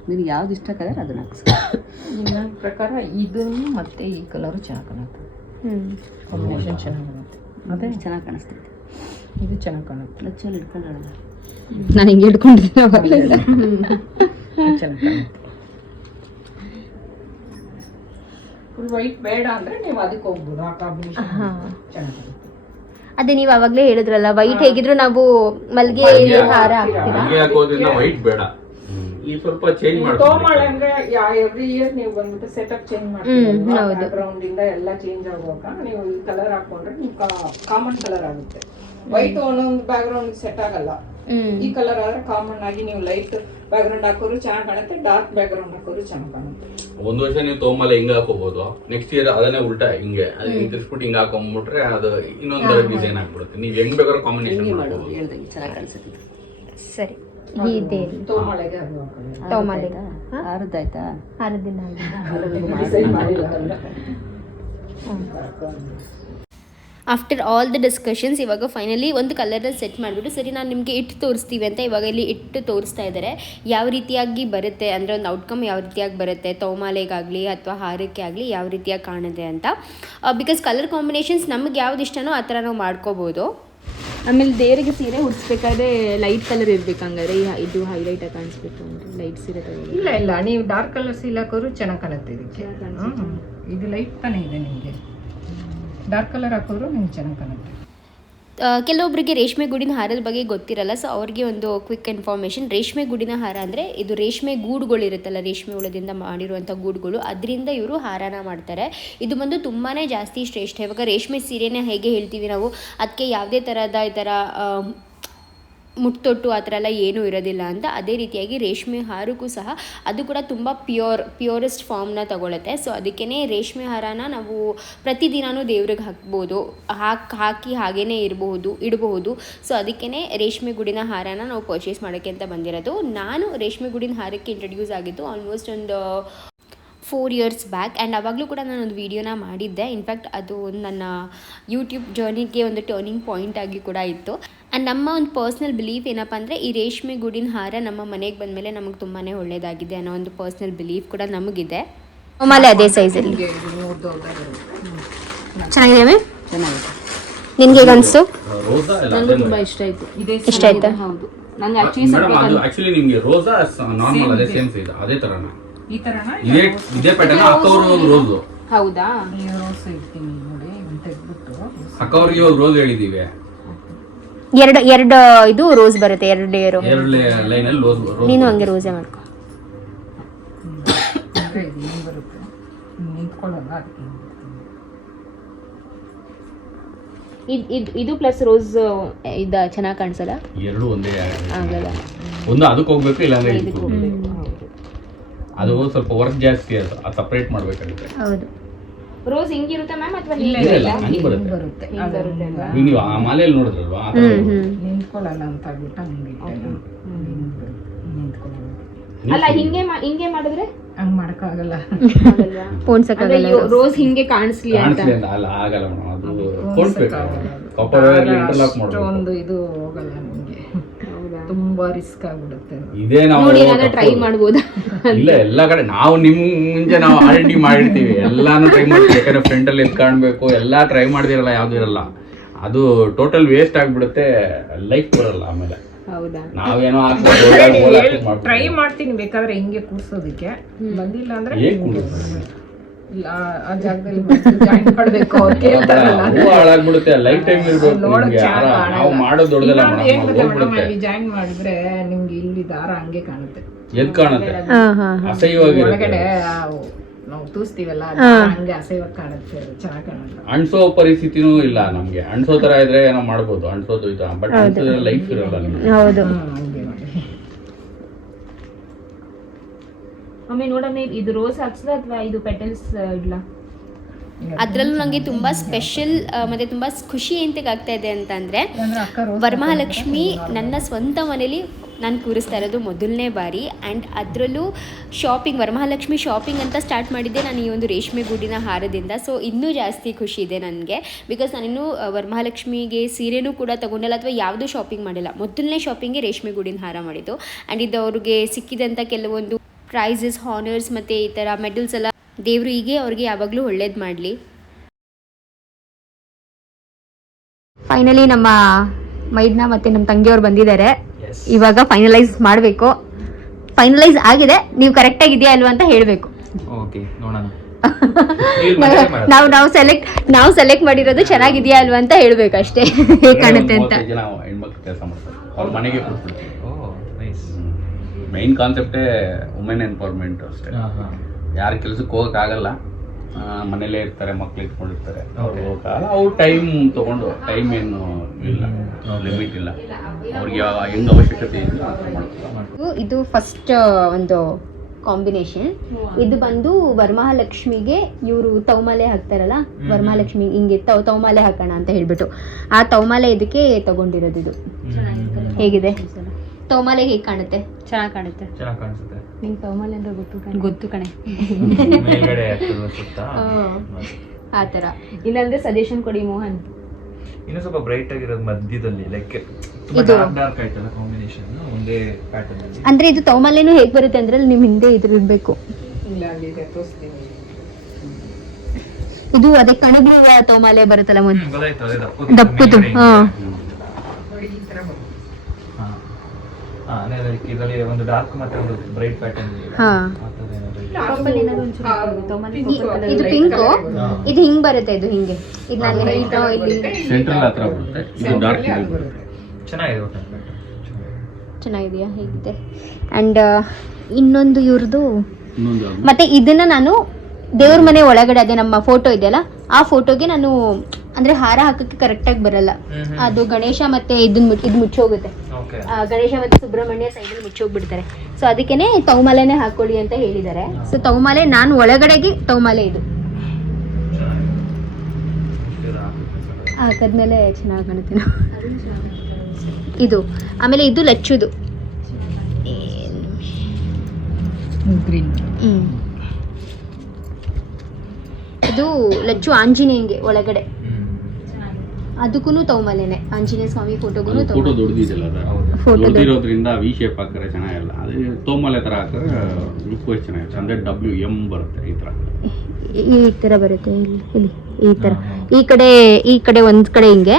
ನಿನಗೆ ಯಾವ್ದು ಇಷ್ಟ ಕಲರ್ ಅದನ್ನ ಹಾಕ್ಸ. ನನ್ನ ಪ್ರಕಾರ ಇದನ್ನು ಮತ್ತೆ ಈ ಕಲರು ಚೆನ್ನಾಗಿ ಕಾಣುತ್ತೆ. ಕಾಂಬಿನೇಷನ್ ಚೆನ್ನಾಗಿ ಕಾಣುತ್ತೆ. ಅದೇ ಚೆನ್ನಾಗಿ ಕಾಣಿಸ್ತೈತೆ. ಇದು ಚೆನ್ನಾಗಿ ಕಾಣುತ್ತೆ. ಲಚ್ಚಲ್ಲಿ ಹಿಡ್ಕೊಂಡಲ್ಲ, ನಾನು ಹಿಂಗೆ ಹಿಡ್ಕೊಂಡಿದ್ದೀನಿ. ಚೆನ್ನಾಗಿ ಕಾಣುತ್ತೆ. ಫುಲ್ ವೈಟ್ ಬೇಡ ಅಂದ್ರೆ ನೀವು ಅದಕ್ಕೆ ಹೋಗ್ಬೋದು. ಆ ಕಾಂಬಿನೇಷನ್ ಚೆನ್ನಾಗಿ. ಅದೇ ನೀವು ಅವಾಗಲೇ ಹೇಳಿದ್ರಲ್ಲ, ವೈಟ್ ಹೇಗಿದ್ರು ನಾವು ಮಲ್ಗೆ ಹಾರ ಹಾಕ್ತೀರಾ. ಮಲ್ಗೆ ಹಾಕೋದ್ರಿಂದ ವೈಟ್ ಬೇಡ, ಈ ಸ್ವಲ್ಪ ಚೇಂಜ್ ತೋಮಾಳೆ ಅಂದ್ರೆ ಎವ್ರಿ ಇಯರ್ ನೀವು ಬಂದ್ಬಿಟ್ಟು ಸೆಟಪ್ ಚೇಂಜ್ ಮಾಡ್ತೀವಿ. ಬ್ಯಾಕ್ ಗ್ರೌಂಡ್ ಇಂದ ಎಲ್ಲ ಚೇಂಜ್ ಆಗುವಾಗ ನೀವು ಈ ಕಲರ್ ಹಾಕೊಂಡ್ರೆ ನೀವು ಕಾಮನ್ ಕಲರ್ ಆಗುತ್ತೆ. ವೈಟ್ ಒಂದೊಂದು ಬ್ಯಾಕ್ ಗ್ರೌಂಡ್ ಸೆಟ್ ಆಗಲ್ಲ. ಈ ಕಲರ್ ಆದ್ರೆ ಕಾಮನ್ ಆಗಿ ನೀವು ಲೈಟ್ ಬ್ಯಾಕ್ ಗ್ರೌಂಡ್ ಹಾಕೋರು ಚೆನ್ನಾಗಿ ಕಾಣುತ್ತೆ, ಡಾರ್ಕ್ ಬ್ಯಾಕ್ ಗ್ರೌಂಡ್ ಹಾಕೋರು ಚೆನ್ನಾಗಿ ಕಾಣುತ್ತೆ. ಒಂದು ವರ್ಷ ನೀವು ತೋಮಾಲೆ ಹಿಂಗ ಹಾಕೋಬಹುದು, ನೆಕ್ಸ್ಟ್ ಇಯರ್ ಅದನ್ನೇ ಉಲ್ಟಾ ಹಿಂಗೆ ತಿರ್ಸ್ಬಿಟ್ಟು ಹಿಂಗ ಹಾಕೊಂಡ್ಬಿಟ್ರೆ ಅದು ಇನ್ನೊಂದು ಡಿಸೈನ್ ಆಗ್ಬಿಡುತ್ತೆ. ನೀವು ಹೆಂಗ್ ಬೇಕಾದ್ರೂ ಕಾಂಬಿನೇಷನ್ ಮಾಡ್ಬೋದು. ಹೇಳ್ದಂಗೆ ಚೆನ್ನಾಗಿ ಕಾಣಿಸುತ್ತೆ. ಸರಿ, ಇದೆ ತೋಮಾಳೆಗೆ ತೌಮಾಲೆಗೆ ಹಾರದಾಯ್ತಾ? ಹಾರದಿನ ಆಫ್ಟರ್ ಆಲ್ ದ ಡಿಸ್ಕಷನ್ಸ್ ಇವಾಗ ಫೈನಲಿ ಒಂದು ಕಲರ್ನ ಸೆಟ್ ಮಾಡಿಬಿಟ್ಟು ಸರಿ ನಾನು ನಿಮಗೆ ಇಟ್ಟು ತೋರಿಸ್ತೀವಿ ಅಂತ ಇವಾಗ ಇಲ್ಲಿ ಇಟ್ಟು ತೋರಿಸ್ತಾ ಇದ್ದಾರೆ. ಯಾವ ರೀತಿಯಾಗಿ ಬರುತ್ತೆ ಅಂದರೆ ಒಂದು ಔಟ್ಕಮ್ ಯಾವ ರೀತಿಯಾಗಿ ಬರುತ್ತೆ, ತೌಮಾಲೆಗಾಗಲಿ ಅಥವಾ ಹಾರಕ್ಕೆ ಆಗಲಿ ಯಾವ ರೀತಿಯಾಗಿ ಕಾಣುತ್ತೆ ಅಂತ. ಬಿಕಾಸ್ ಕಲರ್ ಕಾಂಬಿನೇಷನ್ಸ್ ನಮ್ಗೆ ಯಾವ್ದು ಇಷ್ಟನೋ ಆ ಥರ ನಾವು ಮಾಡ್ಕೋಬೋದು. ಆಮೇಲೆ ದೇವರಿಗೆ ಸೀರೆ ಉಡ್ಸ್ಬೇಕಾದ್ರೆ ಲೈಟ್ ಕಲರ್ ಇರ್ಬೇಕು, ಹಂಗಾದ್ರೆ ಇದು ಹೈಲೈಟ್ ಆಗಿ ಕಾಣಿಸ್ಬೇಕು ಅಂದ್ರೆ ಲೈಟ್ ಸೀರೆ ತಗೊಳ್ಳಿ. ಇಲ್ಲ ನೀವು ಡಾರ್ಕ್ ಕಲರ್ ಸೀರೆ ಹಾಕೋರು ಚೆನ್ನಾಗಿ ಕಾಣುತ್ತೆ. ಇದಕ್ಕೆ ಇದು ಲೈಟ್ ತಾನೇ ಇದೆ, ನಿಮಗೆ ಡಾರ್ಕ್ ಕಲರ್ ಹಾಕೋರು ನಿಮ್ಗೆ ಚೆನ್ನಾಗಿ ಕಾಣುತ್ತೆ. ಕೆಲವೊಬ್ಬರಿಗೆ ರೇಷ್ಮೆ ಗೂಡಿನ ಹಾರದ ಬಗ್ಗೆ ಗೊತ್ತಿರಲ್ಲ, ಸೊ ಅವ್ರಿಗೆ ಒಂದು ಕ್ವಿಕ್ ಇನ್ಫಾರ್ಮೇಷನ್. ರೇಷ್ಮೆ ಗೂಡಿನ ಹಾರ ಅಂದರೆ ಇದು ರೇಷ್ಮೆ ಗೂಡುಗಳಿರುತ್ತಲ್ಲ, ರೇಷ್ಮೆ ಹುಳದಿಂದ ಮಾಡಿರುವಂಥ ಗೂಡುಗಳು, ಅದರಿಂದ ಇವರು ಹಾರನ ಮಾಡ್ತಾರೆ. ಇದು ಬಂದು ತುಂಬಾ ಜಾಸ್ತಿ ಶ್ರೇಷ್ಠ. ಇವಾಗ ರೇಷ್ಮೆ ಸೀರೆನ ಹೇಗೆ ಹೇಳ್ತೀವಿ ನಾವು, ಅದಕ್ಕೆ ಯಾವುದೇ ಥರದ ಈ ಥರ ಮುಟ್ಟೊಟ್ಟು ಆ ಥರ ಎಲ್ಲ ಏನೂ ಇರೋದಿಲ್ಲ ಅಂತ, ಅದೇ ರೀತಿಯಾಗಿ ರೇಷ್ಮೆ ಹಾರಕ್ಕೂ ಸಹ ಅದು ಕೂಡ ತುಂಬ ಪ್ಯೂರೆಸ್ಟ್ ಫಾರ್ಮ್ನ ತಗೊಳುತ್ತೆ. ಸೊ ಅದಕ್ಕೇ ರೇಷ್ಮೆ ಹಾರನ ನಾವು ಪ್ರತಿದಿನವೂ ದೇವ್ರಿಗೆ ಹಾಕ್ಬೋದು, ಹಾಕಿ ಹಾಗೇ ಇಡಬಹುದು. ಸೊ ಅದಕ್ಕೇ ರೇಷ್ಮೆ ಗೂಡಿನ ಹಾರನ ನಾವು ಪರ್ಚೇಸ್ ಮಾಡೋಕ್ಕೆ ಅಂತ ಬಂದಿರೋದು. ನಾನು ರೇಷ್ಮೆ ಗೂಡಿನ ಹಾರಕ್ಕೆ ಇಂಟ್ರಡ್ಯೂಸ್ ಆಗಿದ್ದು ಆಲ್ಮೋಸ್ಟ್ ಒಂದು 4 years ಬ್ಯಾಕ್. ಆ್ಯಂಡ್ ಆವಾಗಲೂ ಕೂಡ ನಾನೊಂದು ವೀಡಿಯೋನ ಮಾಡಿದ್ದೆ. ಇನ್ಫ್ಯಾಕ್ಟ್ ಅದು ನನ್ನ ಯೂಟ್ಯೂಬ್ ಜರ್ನಿಗೆ ಒಂದು ಟರ್ನಿಂಗ್ ಪಾಯಿಂಟ್ ಆಗಿ ಕೂಡ ಇತ್ತು. ಆ್ಯಂಡ್ ನಮ್ಮ ಒಂದು ಪರ್ಸ್ನಲ್ ಬಿಲೀಫ್ ಏನಪ್ಪ ಅಂದರೆ, ಈ ರೇಷ್ಮೆ ಗೂಡಿನ ಹಾರ ನಮ್ಮ ಮನೆಗೆ ಬಂದಮೇಲೆ ನಮಗೆ ತುಂಬಾ ಒಳ್ಳೆಯದಾಗಿದೆ ಅನ್ನೋ ಒಂದು ಪರ್ಸ್ನಲ್ ಬಿಲೀಫ್ ಕೂಡ ನಮಗಿದೆ. ಆಮೇಲೆ ಅದೇ ಸೈಜಲ್ಲಿ ಚೆನ್ನಾಗಿದೆ. ನಿನ್ಗೆ ಹೇಗೆ ಅನಿಸ್ತು? ನನಗೂ ತುಂಬಾ ಇಷ್ಟ ಆಯ್ತು. ಇಷ್ಟ ಆಯ್ತಾ? ಹೌದು, ನಂಗೆ ಆಕ್ಚುಲಿ ನಿಮಗೆ ರೋಸಾ ನಾರ್ಮಲ್ ಅದೇ ಸೇಮ್ ಸೈಜ್ ಅದೇ ತರನಾ? ಈ ತರನ ಇದೇ ಪ್ಯಾಟರ್ನ್ ಅಕ್ಕವ್ರು ರೋಸು. ಹೌದಾ? ಈ ರೋಸ್ ಇಡ್ತೀನಿ ನೋಡಿ, ತೆಗ್ದ್ಬಿಟ್ಟು ಅಕ್ಕವ್ರಿಗೆ ಇವಾಗ ರೋಸ್ ಹೇಳಿದೀವಿ. ಎರಡು ಇದು ರೋಸ್ ಬರುತ್ತೆ, ಎರಡು ಲೈನ್ ಅಲ್ಲಿ ರೋಸ್. ನೀನು ಹಂಗೆ ರೋಸೇ ಮಾಡ್ಕೊ. ಇದು ಹಿಂಗೆ ಬರುತ್ತೆ, ನಿಂತ್ಕೊಳ್ಳಲ್ಲ. ಇದು ಪ್ಲಸ್ ರೋಸ್ ಇದು ಚೆನ್ನಾಗಿ ಕಾಣಿಸಲ್ಲ. ಎರಡು ಒಂದೇ ಆಗಲ್ಲ, ಒಂದು ಅದಕ್ಕೆ ಹೋಗ್ಬೇಕು, ಇಲ್ಲಾಂದ್ರೆ ಇದಕ್ಕೆ ಹೋಗ್ಬೇಕು. ಅದು ಸ್ವಲ್ಪ ವರ್ಕ್ ಜಾಸ್ತಿ, ಅದು ಸಪರೇಟ್ ಮಾಡ್ಬೇಕಾಗುತ್ತೆ. ಹೌದು. ರೋಸ್ ಹಿಂಗಿರುತ್ತೆ ಮ್ಯಾಮ್ ಅಥವಾ ಇಲ್ಲ ಹಂಗೆ ಬರುತ್ತೆ. ನೀವು ಆ ಮಾಲೆಯಲ್ಲಿ ನೋಡಿದ್ರಲ್ವಾ, ನಿಂತ್ಕೊಳ್ಳಲ್ಲ ಅಂತ ಹೇಳ್ಬಿಟ್ಟು ಹಂಗೆ ನಿಂತ್ಕೊಳ್ಳಲ್ಲ. ಅಲ್ಲ ಹಿಂಗೆ ಮಾಡಿದ್ರೆ ಹಂಗ್ ಮಾಡಕ್ಕಾಗಲ್ಲ. ಪೋಣ್ಸಕ್ಕಾಗಲ್ಲ. ರೋಸ್ ಹಿಂಗೆ ಕಾಣಿಸ್ಲಿ ಅಂತ ಅಲ್ಲ, ಆಗಲ್ಲ ಮೇಡಮ್. ಅದು ಕೊಡ್ಬೇಕಾಗಲ್ಲ, ಕಾಪರ್ ವೈರ್ ಇಂಟರ್ಲಾಕ್ ಮಾಡಬೇಕು. ಒಂದು ಇದು ಹೋಗಲ್ಲ ನಿಮಗೆ, ತುಂಬಾ ರಿಸ್ಕ್ ಆಗ್ಬಿಡುತ್ತೆ. ಇದೇ ನಾವು ಟ್ರೈ ಮಾಡ್ಬೋದಾ? ಇಲ್ಲ, ಎಲ್ಲ ಕಡೆ ನಾವು ನಿಮ್ ಮುಂಚೆ ನಾವು ಆಲ್ರೆಡಿ ಮಾಡಿರ್ತೀವಿ, ಎಲ್ಲಾನು ಟ್ರೈ ಮಾಡ್ತೀವಿ. ಯಾಕಂದ್ರೆ ಫ್ರಂಟ್ ಅಲ್ಲಿ ಎತ್ಕಾಣ್ಬೇಕು, ಎಲ್ಲಾ ಟ್ರೈ ಮಾಡಿದಿರಲ್ಲ, ಯಾವ್ದು ಇರಲ್ಲ. ಅದು ಟೋಟಲ್ ವೇಸ್ಟ್ ಆಗ್ಬಿಡುತ್ತೆ, ಲೈಫ್ ಬರಲ್ಲ ಆಮೇಲೆ. ಹೌದಾ? ನಾವೇನೋ ಟ್ರೈ ಮಾಡ್ತೀನಿ ಬೇಕಾದ್ರೆ ಹಿಂಗೆ ಕೂರ್ಸೋದಕ್ಕೆ, ಬಂದಿಲ್ಲ ಅಂದ್ರೆ ಇಲ್ಲ ಆ ಜಾಗದಲ್ಲಿ ಜಾಯಿನ್ ಮಾಡ್ಬೇಕು ಅವ್ರು ಕೇಳ್ತಾರಲ್ಲ ಹೂವು ಹಾಳಾಗ್ಬಿಡುತ್ತೆ, ಲೈಫ್ ಟೈಮ್ ಇರ್ಬೇಕು ನೋಡಕ್ ನಿಮ್ಗೆ. ಚೆನ್ನಾಗ್ ನಾವು ಮಾಡೋದು ದೊಡ್ಡದಲ್ಲ ಇನ್ನೊಂದು ಏನ್ ಗೊತ್ತಾ ಮೇಡಮ್, ಹೋಗ್ಬಿಡುತ್ತೆ. ಇಲ್ಲಿ ಜಾಯಿನ್ ಮಾಡಿದ್ರೆ ನಿಮ್ಗೆ ಇಲ್ಲಿ ದಾರ ಹಂಗೆ ಕಾಣುತ್ತೆ, ಎದ್ ಕಾಣುತ್ತೆ, ಹಾ ಹಾ ಅಸಹ್ಯವಾಗಿರುತ್ತೆ. ಒಳಗಡೆ ನಾವು ತೂಸ್ತೀವಲ್ಲ ಅದು ದಾರ ಹಂಗೆ ಅಸಹ್ಯವಾಗಿ ಕಾಣುತ್ತೆ, ಚೆನ್ನಾಗಿ ಕಾಣುತ್ತೆ. ಅಣ್ಸೋ ಪರಿಸ್ಥಿತಿನೂ ಇಲ್ಲ ನಮ್ಗೆ. ಅಣ್ಸೋ ತರ ಇದ್ರೆ ಏನೋ ಮಾಡ್ಬೋದು, ಅಣ್ಸೋದು ಇದು, ಬಟ್ ಅಣ್ಸಿದ್ರೆ ಲೈಫ್ ಇರಲ್ಲ ನಿಮ್ಗೆ. ಹೌದು. ಹಂಗೆ ಮಾಡಿ. ಒಮ್ಮೆ ನೋಡಮ್ಮೆ ಇದು ರೋಸ್ ಹಾಕ್ಸ್ಲಾ ಅಥವಾ ಇದು ಪೆಟಲ್ಸ್ ಇಡ್ಲಾ? ಅದರಲ್ಲೂ ನನಗೆ ತುಂಬ ಸ್ಪೆಷಲ್ ಮತ್ತು ತುಂಬ ಖುಷಿ ಎಂತಕ್ಕೆ ಆಗ್ತಾ ಇದೆ ಅಂತಂದರೆ, ಅಂದ್ರೆ ಅಕ್ಕ ರೋಸ್ ವರಮಹಾಲಕ್ಷ್ಮಿ ನನ್ನ ಸ್ವಂತ ಮನೇಲಿ ನಾನು ಕೂರಿಸ್ತಾ ಇರೋದು ಮೊದಲನೇ ಬಾರಿ. ಆ್ಯಂಡ್ ಅದರಲ್ಲೂ ಶಾಪಿಂಗ್, ವರಮಹಾಲಕ್ಷ್ಮಿ ಶಾಪಿಂಗ್ ಅಂತ ಸ್ಟಾರ್ಟ್ ಮಾಡಿದ್ದೆ ನಾನು ಈ ಒಂದು ರೇಷ್ಮೆ ಗೂಡಿನ ಹಾರದಿಂದ. ಸೊ ಇನ್ನೂ ಜಾಸ್ತಿ ಖುಷಿ ಇದೆ ನನಗೆ, ಬಿಕಾಸ್ ನಾನಿನ್ನೂ ವರಮಹಾಲಕ್ಷ್ಮಿಗೆ ಸೀರೆನೂ ಕೂಡ ತೊಗೊಂಡಿಲ್ಲ ಅಥವಾ ಯಾವುದೂ ಶಾಪಿಂಗ್ ಮಾಡಿಲ್ಲ. ಮೊದಲನೇ ಶಾಪಿಂಗ್ಗೆ ರೇಷ್ಮೆ ಗೂಡಿನ ಹಾರ ಮಾಡಿದ್ದು. ಆ್ಯಂಡ್ ಇದು ಅವ್ರಿಗೆ ಸಿಕ್ಕಿದಂಥ ಕೆಲವೊಂದು ಪ್ರೈಸಸ್, ಹಾನರ್ಸ್ ಮತ್ತು ಈ ಥರ ಮೆಡಲ್ಸ್ ಎಲ್ಲ ದೇವರು ಹೀಗೆ ಅವ್ರಿಗೆ ಯಾವಾಗಲೂ ಒಳ್ಳೇದು ಮಾಡಲಿ. ಫೈನಲಿ ನಮ್ಮ ಮೈದ್ನ ಮತ್ತೆ ನಮ್ಮ ತಂಗಿಯವ್ರು ಬಂದಿದ್ದಾರೆ. ಇವಾಗ ಫೈನಲೈಸ್ ಮಾಡಬೇಕು. ಫೈನಲೈಸ್ ಆಗಿದೆ, ನೀವು ಕರೆಕ್ಟಾಗಿ ಇದೆಯಾ ಅಲ್ವಾ ಅಂತ ಹೇಳಬೇಕು. ಓಕೆ ನೋಡೋಣ. ನಾವು ಸೆಲೆಕ್ಟ್ ಮಾಡಿರೋದು ಚೆನ್ನಾಗಿದೆಯಾ ಅಲ್ವಾ ಅಂತ ಹೇಳ್ಬೇಕು ಅಷ್ಟೇ, ಹೇಗೆ ಕಾಣುತ್ತೆ ಅಂತ. 35 ಜನ ಹೆಣ್ಮಕ್ಳು ಕೆಲಸ ಮಾಡ್ತಾರೆ, ಅವ್ರ ಮನೆಗೆ ಕೊಟ್ಬಿಡ್ತೀವಿ. ಓ ನೈಸ್. ಮೈನ್ ಕಾನ್ಸೆಪ್ಟೇ ವುಮೆನ್ ಎಂಪವರ್ಮೆಂಟ್ ಅಷ್ಟೇ. ಯಾರ ಕೆಲ್ಸಕ್ಕೆ ಹೋಗೋಕ್ಕಾಗಲ್ಲ, ಮನೇಲೇ ಇರ್ತಾರೆ, ಮಕ್ಳು ಇಟ್ಕೊಂಡಿರ್ತಾರೆ, ಅವ್ರು ಹೋಗೋಕ್ಕಾಗಲ್ಲ. ಅವ್ರು ಟೈಮ್ ತೊಗೊಂಡು, ಟೈಮ್ ಏನು ಇಲ್ಲ, ಲಿಮಿಟ್ ಇಲ್ಲ, ಅವ್ರಿಗೆ ಹೆಂಗ್ ಅವಶ್ಯಕತೆ ಇದೆ ಮಾಡ್ತಾರೆ. ಇದು ಫಸ್ಟ್ ಒಂದು ಕಾಂಬಿನೇಷನ್. ಇದು ಬಂದು ವರಮಹಾಲಕ್ಷ್ಮಿಗೆ ಇವರು ತೌಮಾಲೆ ಹಾಕ್ತಾರಲ್ಲ, ವರಮಹಾಲಕ್ಷ್ಮಿ ಹಿಂಗೆ ತೌಮಾಲೆ ಹಾಕೋಣ ಅಂತ ಹೇಳ್ಬಿಟ್ಟು ಆ ತೌಮಾಲೆ ಇದಕ್ಕೆ ತಗೊಂಡಿರೋದು. ಇದು ಹೇಗಿದೆ ತೌಮಾಲೆ, ಹೇಗೆ ಕಾಣುತ್ತೆ? ಚೆನ್ನಾಗಿ ಕಾಣುತ್ತೆ. ಚೆನ್ನಾಗಿ ಕಾಣಿಸುತ್ತೆ. ನಿಂಗೆ ತೌಮಾಲೆ ಅಂದ್ರೆ ಗೊತ್ತು ಕಣೆ. ಮೇಲ್ಗಡೆ ಆಗ್ತದೆ ಸುತ್ತ. ಆ ಥರ. ಇಲ್ಲಾಂದ್ರೆ ಸಜೆಷನ್ ಕೊಡಿ ಮೋಹನ್. ಇನ್ನು ಸ್ವಲ್ಪ ಬ್ರೈಟ್ ಆಗಿರೋದು ಮಧ್ಯದಲ್ಲಿ, ಲೈಕ್ ಇದು ಡಾರ್ಕ್ ಆಯ್ತಲ್ಲ ಕಾಂಬಿನೇಷನ್ ಒಂದೇ ಪ್ಯಾಟರ್ನ್ ಅಲ್ಲಿ. ಅಂದ್ರೆ ಇದು ತೌಮಾಲೆನೂ ಹೇಗೆ ಬರುತ್ತೆ ಅಂದ್ರೆ ನಿಮ್ ಹಿಂದೆ ಇದ್ರ ಇರ್ಬೇಕು. ಇಲ್ಲ ಅಲ್ಲಿದೆ ತೋರಿಸ್ತೀನಿ. ಇದು ಅದೇ ಕಣಗಿರುವ ತೌಮಾಲೆ ಬರುತ್ತಲ್ಲ ಮುಂದೆ, ಗೊತ್ತಾಯ್ತು, ಅದೇ ದಪ್ಪದು. ಹಾ ನೋಡಿ ಈ ತರ ಬರುತ್ತೆ. ಇದರಲ್ಲಿ ಒಂದು ಡಾರ್ಕ್ ಮತ್ತೆ ಒಂದು ಬ್ರೈಟ್ ಪ್ಯಾಟರ್ನ್ ಇದೆ. ಹಾ. ಇದು ಪಿಂಕ್, ಇದು ಹಿಂಗ್ ಬರುತ್ತೆ. ಇದು ಹಿಂಗೆ ಇದು ನಾನು ಇಲ್ಲಿ ಸೆಂಟ್ರಲ್ ಹತ್ರ ಬರುತ್ತೆ, ಇದು ಡಾರ್ಕ್ ಚೆನ್ನಾಗಿದೆ ಒಟ್ಟು. ಚೆನ್ನಾಗಿದೆಯಾ, ಹೇಗಿದೆ? ಅಂಡ್ ಇನ್ನೊಂದು ಇವ್ರದ್ದು ಇನ್ನೊಂದು ಯಾವ್ದು? ಮತ್ತೆ ಇದನ್ನ ನಾನು ದೇವ್ರ ಮನೆ ಒಳಗಡೆ, ಅದೇ ನಮ್ಮ ಫೋಟೋ ಇದೆಯಲ್ಲ ಆ ಫೋಟೋಗೆ ನಾನು ಅಂದ್ರೆ ಹಾರ ಹಾಕಕ್ಕೆ ಕರೆಕ್ಟಾಗಿ ಬರಲ್ಲ. ಅದು ಗಣೇಶ ಮತ್ತೆ ಇದು ಮುಚ್ಚೋಗುತ್ತೆ. ಓಕೆ. ಗಣೇಶ ಮತ್ತೆ ಸುಬ್ರಹ್ಮಣ್ಯ ಸೈಡಲ್ಲಿ ಮುಚ್ಚೋಗ್ಬಿಡ್ತಾರೆ. ಸೊ ಅದಕ್ಕೇನೆ ತೌಮಾಲೆನೆ ಹಾಕೊಳ್ಳಿ ಅಂತ ಹೇಳಿದ್ದಾರೆ. ಸೊ ತೌಮಾಲೆ ನಾನು ಒಳಗಡೆಗೆ ತೌಮಾಲೆ ಇದು ಹಾಕದ್ಮೇಲೆ ಚೆನ್ನಾಗಿ ಕಾಣುತ್ತೆ. ಇದು ಆಮೇಲೆ ಇದು ಲಚ್ಚುದು ಗ್ರೀನ್. ಇದು ಲಚ್ಚು ಆಂಜನೇಯಂಗೆ ಒಳಗಡೆ, ಅದಕ್ಕೂ ತೌಮಾಲೆನೆ. ಆಂಜನೇಯ ಸ್ವಾಮಿ ಫೋಟೋಗೂ ಫೋಟೋ ದೊಡ್ಡದಿದೆಯಲ್ಲ, Photo ದೊಡ್ಡದಿರೋದ್ರಿಂದ ವಿ ಶೇಪ್ ಹಾಕಿದ್ರೆ ಚೆನ್ನಾಗಿಲ್ಲ. ಅದೇ ತೋಮಲೆ ತರ ಹಾಕಿದ್ರೆ ಲುಕ್ ವೈಸ್ ಚೆನ್ನಾಗಿರುತ್ತೆ. ಅಂದ್ರೆ WM ಬರುತ್ತೆ ಈ ತರ. ಈ ತರ ಬರುತ್ತೆ. ಇಲ್ಲಿ ಈ ತರ ಈ ಕಡೆ ಒಂದ್ ಕಡೆ ಹಿಂಗೆ,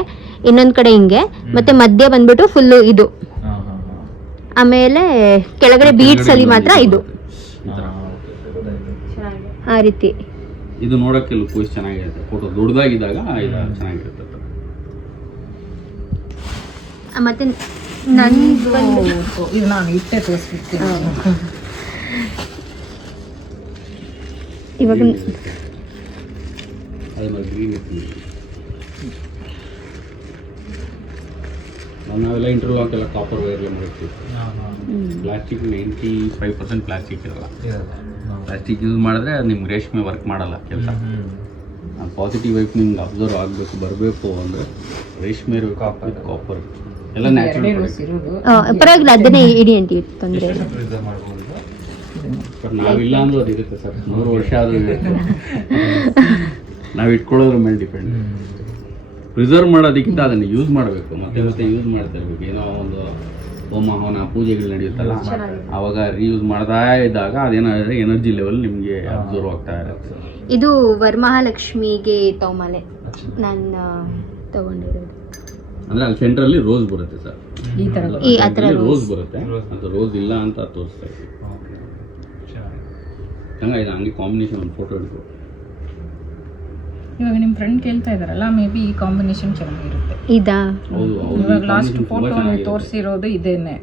ಇನ್ನೊಂದ್ ಕಡೆ ಹಿಂಗೆ, ಮತ್ತೆ ಮಧ್ಯ ಬಂದ್ಬಿಟ್ಟು ಫುಲ್ಲು ಇದು. ಆಮೇಲೆ ಕೆಳಗಡೆ ಬೀಡ್ಸ್ ಅಲ್ಲಿ ಮಾತ್ರ ಇದು ಆ ರೀತಿ. ಇದು ನೋಡಕ್ಕೆ ಲುಕ್ ವೈಸ್ ಚೆನ್ನಾಗಿರುತ್ತೆ. ಫೋಟೋ ದೊಡ್ಡದಾಗಿದ್ದಾಗ ಇದು ಚೆನ್ನಾಗಿರುತ್ತೆ. ಮತ್ತೆ ನಂದು ಇದು ನಾನು ಇಟ್ಟೆ ತೋರಿಸ್ಬಿಡ್ತೀನಿ. ಇವಾಗ ಅದನ್ನ ಗ್ರೀನ್ ನಾವೆಲ್ಲ ಇಂಟರ್ವ್ಯೂ ಹಾಕೆಲ್ಲ ಕಾಪರ್ ವೈರ್ಲೆ ಮಾಡಿರ್ತೀವಿ. ಪ್ಲಾಸ್ಟಿಕ್ 95% ಪ್ಲಾಸ್ಟಿಕ್ ಇರಲ್ಲ. ಪ್ಲಾಸ್ಟಿಕ್ ಯೂಸ್ ಮಾಡಿದ್ರೆ ನಿಮ್ಗೆ ರೇಷ್ಮೆ ವರ್ಕ್ ಮಾಡಲ್ಲ ಕೆಲಸ. ಪಾಸಿಟಿವ್ ವೈಪ್ ನಿಮ್ಗೆ ಅಬ್ಸರ್ವ್ ಆಗಬೇಕು, ಬರಬೇಕು ಅಂದರೆ ರೇಷ್ಮೆ ಇರಬೇಕು, ಕಾಪರ್ ಎಲ್ಲ ನ್ಯಾಚುರಲ್. ಪರವಾಗಿಲ್ಲ, ಅದನ್ನೇ ಇಡಿ ಅಂಟಿ ತೊಂದರೆ. ಬಟ್ ನಾವಿಲ್ಲ ಅಂದ್ರೂ ಅದು ಇರುತ್ತೆ ಸರ್. 100 ವರ್ಷ ಆದ್ರೂ ಇರುತ್ತೆ. ನಾವು ಇಟ್ಕೊಳ್ಳೋದ್ರ ಮೇಲೆ ಡಿಪೆಂಡ್. ಪ್ರಿಸರ್ವ್ ಮಾಡೋದಕ್ಕಿಂತ ಅದನ್ನು ಯೂಸ್ ಮಾಡಬೇಕು, ಮತ್ತೆ ಮತ್ತೆ ಯೂಸ್ ಮಾಡ್ತಾ ಇರ್ಬೇಕು. ಏನೋ ಒಂದು ಹೋಮ ಹವನ ಪೂಜೆಗಳು ನಡೆಯುತ್ತಲ್ಲ, ಆವಾಗ ರೀಯೂಸ್ ಮಾಡ್ತಾ ಇದ್ದಾಗ ಅದೇನಾದ್ರೆ ಎನರ್ಜಿ ಲೆವೆಲ್ ನಿಮಗೆ ಅಬ್ಸರ್ವ್ ಆಗ್ತಾ ಇರುತ್ತೆ. ಇದು ವರಮಹಾಲಕ್ಷ್ಮಿಗೆ ತೌಮಾಲೆ ನಾನು ತಗೊಂಡಿರೋದು. ಅಂದ್ರೆ ಅಲ್ಲಿ ಸೆಂಟ್ರಲ್ಲಿ ರೋಸ್ ಬರುತ್ತೆ ಸರ್. ಈ ಆ ಥರ ರೋಸ್ ಬರುತ್ತೆ, ಅದು ರೋಸ್ ಇಲ್ಲ ಅಂತ ತೋರಿಸ್ತಾ ಇದ್ದೀವಿ. ಚೆನ್ನಾಗಿದೆ. ಹಂಗೆ ಕಾಂಬಿನೇಷನ್ ಒಂದು ಫೋಟೋ ಹಿಡಿದು ಇವಾಗ ನಿಮ್ಮ ಫ್ರೆಂಡ್ ಕೇಳ್ತಾ ಇದಾರಲ್ಲ, ಮೇ ಬಿ ಈ ಕಾಂಬಿನೇಷನ್ ಚೆನ್ನಾಗಿರುತ್ತೆ. ಇದಾ? ಇವಾಗ ಲಾಸ್ಟ್ ಫೋಟೋ ತೋರಿಸಿರೋದು ಇದೇನೆ.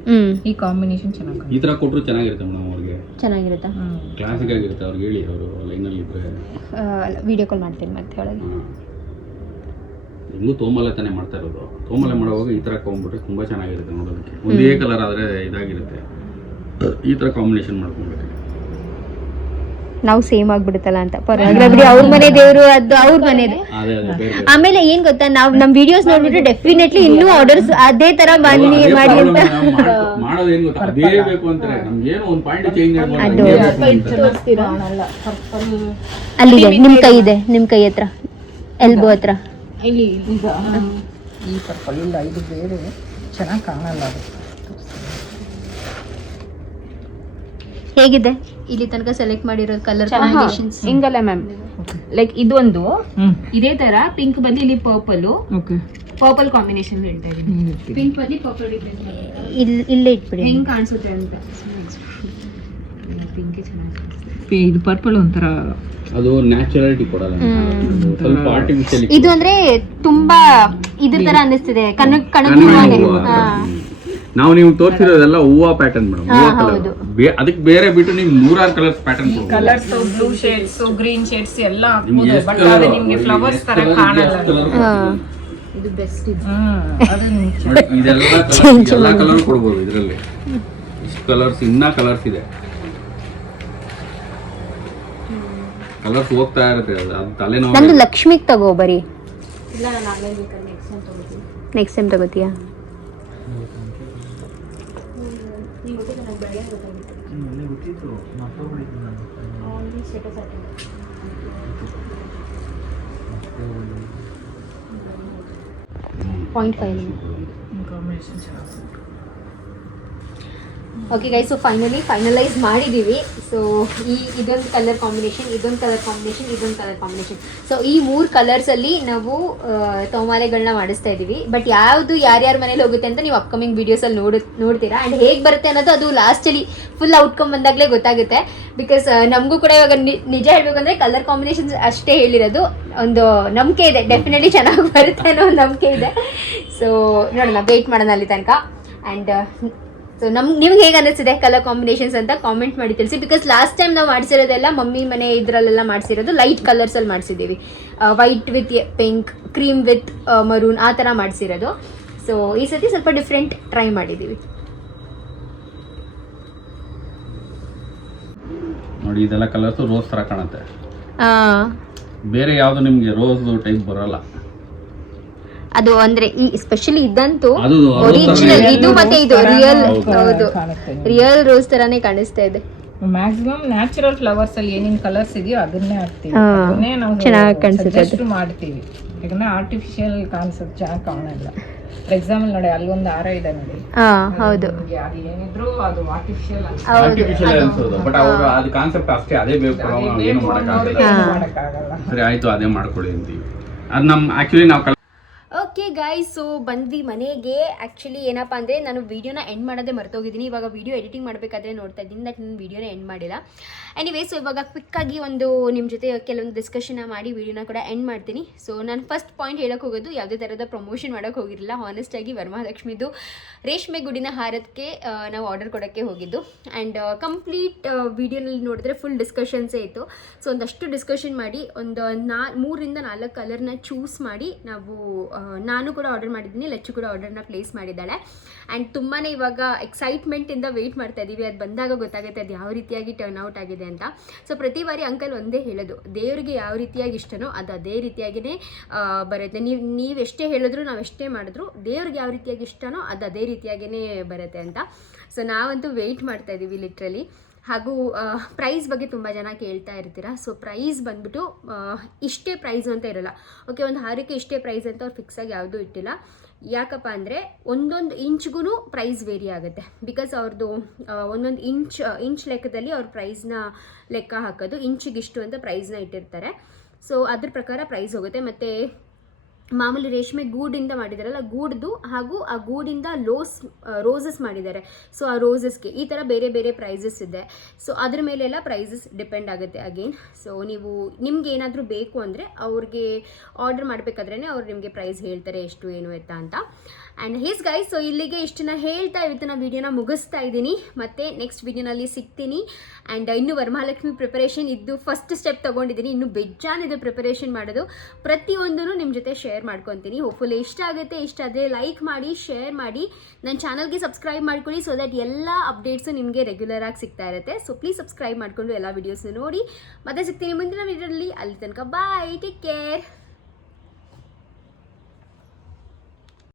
ಈ ಕಾಂಬಿನೇಷನ್ ಚೆನ್ನಾಗಿ ಈ ತರ ಕೊಟ್ಟರು ಚೆನ್ನಾಗಿರುತ್ತೆ ಮೇಡಮ್. ಅವ್ರಿಗೆ ಚೆನ್ನಾಗಿರುತ್ತಾ? ಕ್ಲಾಸಿಕ್ ಆಗಿರುತ್ತೆ. ಅವ್ರಿಗೆ ಹೇಳಿ, ಅವರು ಲೈನಲ್ಲಿ ಇದ್ರೆ ವಿಡಿಯೋ ಕಾಲ್ ಮಾಡ್ತೀನಿ ಮತ್ತೆ ಒಳಗೆ. ಇನ್ನೂ ತೋಮಲೆ ತಾನೇ ಮಾಡ್ತಾ ಇರೋದು. ತೋಮಲೆ ಮಾಡುವಾಗ ಈ ತರ ಹಾಕೊಂಡ್ಬಿಟ್ರೆ ತುಂಬಾ ಚೆನ್ನಾಗಿರುತ್ತೆ ನೋಡೋದಕ್ಕೆ. ಒಂದೇ ಕಲರ್ ಆದ್ರೆ ಇದಾಗಿರುತ್ತೆ. ಈ ತರ ಕಾಂಬಿನೇಷನ್ ಮಾಡ್ಕೊಂಡ್ಬಿಟ್ರೆ ನಾವು ಸೇಮ್ ಆಗ್ಬಿಡುತ್ತಲ್ಲ ಅಂತ. ಪರವಾಗಿಲ್ಲ ಬಿಡಿ, ಅವ್ರ ಮನೆ ದೇವರು, ಅದು ಅವ್ರ ಮನೆದು. ಆಮೇಲೆ ಏನ್ ಗೊತ್ತಾ, ನಾವು ನಮ್ ವಿಡಿಯೋಸ್ ನೋಡ್ಬಿಟ್ಟು ಡೆಫಿನೆಟ್ಲಿ ಇನ್ನೂ ಆರ್ಡರ್ಸ್ ಅದೇ ತರ ಮಾಡಿ ಅಂತ ಮಾಡೋದೇನ್ ಗೊತ್ತಾ, ಅದೇ ಬೇಕು ಅಂತಾರೆ. ನಮ್ಗೆ ಏನೋ ಒಂದು ಪಾಯಿಂಟ್ ಚೇಂಜ್ ಅಲ್ಲಿದೆ ನಿಮ್ ಕೈ ಇದೆ, ನಿಮ್ ಕೈ ಹತ್ರ ಎಲ್ಬೋ ಹತ್ರ. ಇಲ್ಲಿ ಈಗ ಈ ಪರ್ಪಲ್ ಇಲ್ಲ, ಇದು ಬೇರೆ ಚೆನ್ನಾಗಿ ಕಾಣಲ್ಲ. ಅದು ಹೇಗಿದೆ ಇಲ್ಲಿ ತನಕ ಸೆಲೆಕ್ಟ್ ಮಾಡಿರೋ ಕಲರ್ ಕಾಂಬಿನೇಷನ್ಸ್? ಹಿಂಗಲ್ಲ ಮ್ಯಾಮ್, ಲೈಕ್ ಇದೊಂದು ಇದೇ ತರ ಪಿಂಕ್ ಬಂದು ಇಲ್ಲಿ ಪರ್ಪಲ್ ಕಾಂಬಿನೇಷನ್ ಹೇಳ್ತಾ ಇದೀನಿ. ಪಿಂಕ್ ಬದಲಿ ಪರ್ಪಲ್ ಇಲ್ಲೇ ಇಟ್ಬಿಡಿ. ಹೆಂಗ್ ಕಾಣಿಸುತ್ತೆ ಅಂತ. ಪಿಂಕ್ ಚೆನ್ನಾಗಿ, ಇದು ಪರ್ಪಲ್ ಒಂಥರ ಅದು ನ್ಯಾಚುರಾಲಿಟಿ ಕೊಡಲ್ಲ, ಸ್ವಲ್ಪ ಆರ್ಟಿಫಿಷಿಯಲ್. ಇದು ಅಂದ್ರೆ ತುಂಬಾ ಇದ್ರ ತರ ಅನ್ನಿಸ್ತಿದೆ, ನಾವು ನೀವು ತೋರಿಸಿರೋದೆಲ್ಲ ಹೂವಾ ಪ್ಯಾಟರ್ನ್ ಮೇಡಮ್. ಹೂವಾ ಕಲರ್ ಅದಕ್ಕೆ ಬೇರೆ ಬಿಟ್ಟು ನೀವು 100 colours pattern colours, blue shades, green shades ಎಲ್ಲ ಹಾಕ್ಬೋದು. ಬಟ್ ಅದು ನಿಮಗೆ ಫ್ಲವರ್ಸ್ ತರ ಕಾಣಲ್ಲ. ಇದು ಬೆಸ್ಟ್. ಅದು ಎಲ್ಲ ಕಲರ್ ಕೊಡ್ಬೋದು ಇದರಲ್ಲಿ. ಇಷ್ಟು ಕಲರ್ಸ್, ಇನ್ನ ಕಲರ್ಸ್ ಇದೆ. ಕಲರ್ಸ್ ಹೋಗ್ತಾ ಇರುತ್ತೆ. ಅದು ತಲೆನೋವು. ನಂದು ಲಕ್ಷ್ಮಿಗ್ ತಗೋ ಬರೀ. ಇಲ್ಲ, ನಾನು ಆನ್ಲೈನ್ ಬೇಕಾದ್ರೆ ನೆಕ್ಸ್ಟ್ ಟೈಮ್ ತಗೋತೀಯಾ? ಓಕೆ ಗೈಸ್, ಸೊ ಫೈನಲೈಸ್ ಮಾಡಿದ್ದೀವಿ. ಸೊ ಇದೊಂದು ಕಲರ್ ಕಾಂಬಿನೇಷನ್, ಇದೊಂದು ಕಲರ್ ಕಾಂಬಿನೇಷನ್, ಇದೊಂದು ಕಲರ್ ಕಾಂಬಿನೇಷನ್. ಸೊ ಈ 3 ಕಲರ್ಸಲ್ಲಿ ನಾವು ತೋಮಾಲೆಗಳನ್ನ ಮಾಡಿಸ್ತಾ ಇದ್ದೀವಿ. ಬಟ್ ಯಾವುದು ಯಾರ್ಯಾರ ಮನೇಲಿ ಹೋಗುತ್ತೆ ಅಂತ ನೀವು ಅಪ್ಕಮಿಂಗ್ ವೀಡಿಯೋಸಲ್ಲಿ ನೋಡ್ತೀರಾ. ಆ್ಯಂಡ್ ಹೇಗೆ ಬರುತ್ತೆ ಅನ್ನೋದು ಅದು ಲಾಸ್ಟಲ್ಲಿ ಫುಲ್ ಔಟ್ಕಮ್ ಬಂದಾಗಲೇ ಗೊತ್ತಾಗುತ್ತೆ. ಬಿಕಾಸ್ ನಮಗೂ ಕೂಡ ಇವಾಗ ನಿಜ ಹೇಳಬೇಕಂದ್ರೆ ಕಲರ್ ಕಾಂಬಿನೇಷನ್ಸ್ ಅಷ್ಟೇ ಹೇಳಿರೋದು. ಒಂದು ನಂಬಿಕೆ ಇದೆ, ಡೆಫಿನೆಟ್ಲಿ ಚೆನ್ನಾಗಿ ಬರುತ್ತೆ ಅನ್ನೋ ಒಂದು ನಂಬಿಕೆ ಇದೆ. ಸೊ ನೋಡೋಣ, ವೆಯ್ಟ್ ಮಾಡೋಣ ಅಲ್ಲಿ ತನಕ. ಆ್ಯಂಡ್ ಸೊ ನಿಮ್ಗೆ ಹೇಗೆ ಅನ್ನಿಸ್ತಿದೆ ಕಲರ್ ಕಾಂಬಿನೇಷನ್ಸ್ ಅಂತ ಕಾಮೆಂಟ್ ಮಾಡಿ ತಿಳಿಸಿ. ಬಿಕಾಸ್ ಲಾಸ್ಟ್ ಟೈಮ್ ನಾವು ಮಾಡಿಸಿರೋದೆಲ್ಲ ಮಮ್ಮಿ ಮನೆ ಇದರಲ್ಲೆಲ್ಲ ಮಾಡಿಸಿರೋದು ಲೈಟ್ ಕಲರ್ಸಲ್ಲಿ ಮಾಡಿಸಿದ್ದೀವಿ. White with pink, cream with maroon, ಆ ಥರ ಮಾಡಿಸಿರೋದು. ಸೊ ಈ ಸತಿ ಸ್ವಲ್ಪ ಡಿಫ್ರೆಂಟ್ ಟ್ರೈ ಮಾಡಿದ್ದೀವಿ. ನೋಡಿ, ಇದೆಲ್ಲ ಕಲರ್ಸ್ ರೋಸ್ ತರ ಕಾಣುತ್ತೆ. ಬೇರೆ ಯಾವ್ದು ನಿಮ್ಗೆ ರೋಸ್ ಟೈಪ್ ಬರಲ್ಲ. ಅದು ಅಂದ್ರೆ ಈ ಸ್ಪೆಷಲಿ ಇದಂತೂ ಅದು ಒರಿಜಿನಲ್. ಇದು ಮತ್ತೆ ಇದು ರಿಯಲ್. ಹೌದು, ರಿಯಲ್ ರೋಸ್ ತರಾನೇ ಕಾಣಿಸ್ತಾ ಇದೆ. ಮ್ಯಾಕ್ಸಿಮಮ್ ನ್ಯಾಚುರಲ್ ಫ್ಲವರ್ಸ್ ಅಲ್ಲಿ ಏನೇನ್ ಕಲರ್ಸ್ ಇದೆಯೋ ಅದನ್ನೇ ಹಾಕ್ತೀವಿ, ಅದನ್ನೇ ನಾವು ಚೆನ್ನಾಗಿ ಕಾಣಿಸುತ್ತೆ, ಸಜೆಸ್ಟ್ ಮಾಡ್ತೀವಿ. ಯಾಕಂದ್ರೆ ಆರ್ಟಿಫಿಷಿಯಲ್ ಕಾಣಿಸೋದು ಚೆನ್ನಾಗಿ ಕಾಣಲ್ಲ. ಫಾರ್ ಎಕ್ಸಾಂಪಲ್ ನೋಡಿ, ಅಲ್ಲೊಂದು ಹಾರ ಇದೆ ನೋಡಿ. ಹೌದು, ಅದು ಏನಿದ್ರು ಅದು ಆರ್ಟಿಫಿಷಿಯಲ್ ಅನ್ಸೋದು. ಬಟ್ ಅವ್ರು ಅದು ಕಾನ್ಸೆಪ್ಟ್ ಅಷ್ಟೇ, ಅದೇ ಬೇಕು, ಏನು ಮಾಡಕ್ಕಾಗಲ್ಲ. ಸರಿ ಆಯ್ತು, ಅದೇ ಮಾಡ್ಕೊಳ್ಳಿ ಅಂತೀವಿ. ಅದು ಆಕ್ಚುಲಿ ನಾವು ಓಕೆ ಗೈಸ್, ಸೊ ಬಂದ್ವಿ ಮನೆಗೆ. ಆ್ಯಕ್ಚುಲಿ ಏನಪ್ಪ ಅಂದರೆ ನಾನು ವೀಡಿಯೋನ ಎಂಡ್ ಮಾಡೋದೇ ಮರ್ತೋಗಿದ್ದೀನಿ. ಇವಾಗ ವೀಡಿಯೋ ಎಡಿಟಿಂಗ್ ಮಾಡಬೇಕಾದ್ರೆ ನೋಡ್ತಾ ಇದ್ದೀನಿ ದಟ್ ನಾನು ವೀಡಿಯೋನ ಎಂಡ್ ಮಾಡಿಲ್ಲ. ಎನಿವೇ, ಸೊ ಇವಾಗ ಕ್ವಿಕ್ಕಾಗಿ ಒಂದು ನಿಮ್ಮ ಜೊತೆ ಕೆಲವೊಂದು ಡಿಸ್ಕಷನ್ನ ಮಾಡಿ ವೀಡಿಯೋನ ಕೂಡ ಎಂಡ್ ಮಾಡ್ತೀನಿ. ಸೊ ನಾನು ಫಸ್ಟ್ ಪಾಯಿಂಟ್ ಹೇಳೋಕ್ಕೆ ಹೋಗೋದು, ಯಾವುದೇ ಥರದ ಪ್ರಮೋಷನ್ ಮಾಡೋಕ್ಕೆ ಹೋಗಿರಲಿಲ್ಲ. ಹಾನೆಸ್ಟಾಗಿ ವರಮಹಾಲಕ್ಷ್ಮಿದು ರೇಷ್ಮೆ ಗುಡಿನ ಹಾರಕ್ಕೆ ನಾವು ಆರ್ಡರ್ ಕೊಡೋಕ್ಕೆ ಹೋಗಿದ್ದು. ಆ್ಯಂಡ್ ಕಂಪ್ಲೀಟ್ ವೀಡಿಯೋನಲ್ಲಿ ನೋಡಿದ್ರೆ ಫುಲ್ ಡಿಸ್ಕಷನ್ಸೇ ಇತ್ತು. ಸೊ ಒಂದಷ್ಟು ಡಿಸ್ಕಷನ್ ಮಾಡಿ ಒಂದು 3 ರಿಂದ 4 ಕಲರ್ನ ಚೂಸ್ ಮಾಡಿ ನಾನು ಕೂಡ ಆರ್ಡರ್ ಮಾಡಿದ್ದೀನಿ, ಲಚ್ಚು ಕೂಡ ಆರ್ಡರ್ನ ಪ್ಲೇಸ್ ಮಾಡಿದ್ದಾಳೆ. ಆ್ಯಂಡ್ ತುಂಬಾ ಇವಾಗ ಎಕ್ಸೈಟ್ಮೆಂಟಿಂದ ವೆಯ್ಟ್ ಮಾಡ್ತಾ ಇದ್ದೀವಿ. ಅದು ಬಂದಾಗ ಗೊತ್ತಾಗುತ್ತೆ ಅದು ಯಾವ ರೀತಿಯಾಗಿ ಟರ್ನ್ ಔಟ್ ಆಗಿದೆ ಅಂತ. ಸೊ ಪ್ರತಿ ಬಾರಿ ಅಂಕಲ್ ಒಂದೇ ಹೇಳೋದು, ದೇವರಿಗೆ ಯಾವ ರೀತಿಯಾಗಿ ಇಷ್ಟನೋ ಅದು ಅದೇ ರೀತಿಯಾಗಿಯೇ ಬರುತ್ತೆ. ನೀವು ಎಷ್ಟೇ ಹೇಳಿದ್ರು, ನಾವು ಎಷ್ಟೇ ಮಾಡಿದ್ರು, ದೇವ್ರಿಗೆ ಯಾವ ರೀತಿಯಾಗಿ ಇಷ್ಟನೋ ಅದು ಅದೇ ರೀತಿಯಾಗಿಯೇ ಬರುತ್ತೆ ಅಂತ. ಸೊ ನಾವಂತೂ ವೆಯ್ಟ್ ಮಾಡ್ತಾ ಇದ್ದೀವಿ ಲಿಟ್ರಲಿ. ಹಾಗೂ ಪ್ರೈಸ್ ಬಗ್ಗೆ ತುಂಬ ಜನ ಕೇಳ್ತಾ ಇರ್ತೀರ. ಸೊ ಪ್ರೈಸ್ ಬಂದ್ಬಿಟ್ಟು ಇಷ್ಟೇ ಪ್ರೈಸ್ ಅಂತ ಇರೋಲ್ಲ. ಓಕೆ, ಒಂದು ಹಾರಕ್ಕೆ ಇಷ್ಟೇ ಪ್ರೈಸ್ ಅಂತ ಅವ್ರು ಫಿಕ್ಸಾಗಿ ಯಾವುದೂ ಇಟ್ಟಿಲ್ಲ. ಯಾಕಪ್ಪ ಅಂದರೆ ಒಂದೊಂದು ಇಂಚ್ಗೂ ಪ್ರೈಸ್ ವೇರಿ ಆಗುತ್ತೆ. ಬಿಕಾಸ್ ಅವ್ರದ್ದು ಒಂದೊಂದು ಇಂಚ್ ಲೆಕ್ಕದಲ್ಲಿ ಅವ್ರ ಪ್ರೈಸ್ನ ಲೆಕ್ಕ ಹಾಕೋದು. ಇಂಚಿಗಿಷ್ಟು ಅಂತ ಪ್ರೈಸ್ನ ಇಟ್ಟಿರ್ತಾರೆ. ಸೊ ಅದ್ರ ಪ್ರಕಾರ ಪ್ರೈಸ್ ಹೋಗುತ್ತೆ. ಮತ್ತು ಮಾಮೂಲಿ ರೇಷ್ಮೆ ಗೂಡಿಂದ ಮಾಡಿದಾರಲ್ಲ ಗೂಡ್ದು, ಹಾಗೂ ಆ ಗೂಡಿಂದ ರೋಸಸ್ ಮಾಡಿದ್ದಾರೆ. ಸೊ ಆ ರೋಸಸ್ಗೆ ಈ ಥರ ಬೇರೆ ಬೇರೆ ಪ್ರೈಸಸ್ ಇದೆ. ಸೊ ಅದ್ರ ಮೇಲೆಲ್ಲ ಪ್ರೈಸಸ್ ಡಿಪೆಂಡ್ ಆಗುತ್ತೆ ಅಗೇನ್. ಸೊ ನಿಮ್ಗೆ ಏನಾದರೂ ಬೇಕು ಅಂದರೆ ಅವ್ರಿಗೆ ಆರ್ಡರ್ ಮಾಡಬೇಕಾದ್ರೇ ಅವ್ರು ನಿಮಗೆ ಪ್ರೈಸ್ ಹೇಳ್ತಾರೆ ಎಷ್ಟು ಏನು ಎತ್ತ ಅಂತ. ಆ್ಯಂಡ್ ಹೀಸ್ ಗೈಸ್, ಸೊ ಇಲ್ಲಿಗೆ ಇಷ್ಟನ್ನ ಹೇಳ್ತಾ ಇವತ್ತಿನ ವೀಡಿಯೋನ ಮುಗಿಸ್ತಾ ಇದ್ದೀನಿ. ಮತ್ತೆ ನೆಕ್ಸ್ಟ್ ವೀಡಿಯೋನಲ್ಲಿ ಸಿಗ್ತೀನಿ. ಆ್ಯಂಡ್ ಇನ್ನು ವರಮಹಾಲಕ್ಷ್ಮಿ ಪ್ರಿಪರೇಷನ್ ಇದ್ದು ಫಸ್ಟ್ ಸ್ಟೆಪ್ ತೊಗೊಂಡಿದ್ದೀನಿ. ಇನ್ನು ಬೆಜ್ಜಾನಿದೆ ಪ್ರಿಪರೇಷನ್ ಮಾಡೋದು. ಪ್ರತಿಯೊಂದೂ ನಿಮ್ಮ ಜೊತೆ ಶೇರ್ ಮಾಡ್ಕೊತೀನಿ. ಹೋಪ್ಫುಲಿ ಇಷ್ಟ ಆಗುತ್ತೆ. ಇಷ್ಟ ಆದರೆ ಲೈಕ್ ಮಾಡಿ, ಶೇರ್ ಮಾಡಿ, ನನ್ನ ಚಾನಲ್ಗೆ ಸಬ್ಸ್ಕ್ರೈಬ್ ಮಾಡ್ಕೊಳ್ಳಿ. ಸೊ ದಟ್ ಎಲ್ಲ ಅಪ್ಡೇಟ್ಸು ನಿಮಗೆ ರೆಗ್ಯುಲರ್ ಆಗಿ ಸಿಗ್ತಾ ಇರುತ್ತೆ. ಸೊ ಪ್ಲೀಸ್ ಸಬ್ಸ್ಕ್ರೈಬ್ ಮಾಡಿಕೊಂಡು ಎಲ್ಲ ವೀಡಿಯೋಸ್ನ ನೋಡಿ. ಮತ್ತೆ ಸಿಗ್ತೀನಿ ಮುಂದಿನ ವೀಡಿಯೋದಲ್ಲಿ. ಅಲ್ಲಿ ತನಕ ಬಾಯ್, ಟೇಕ್ ಕೇರ್.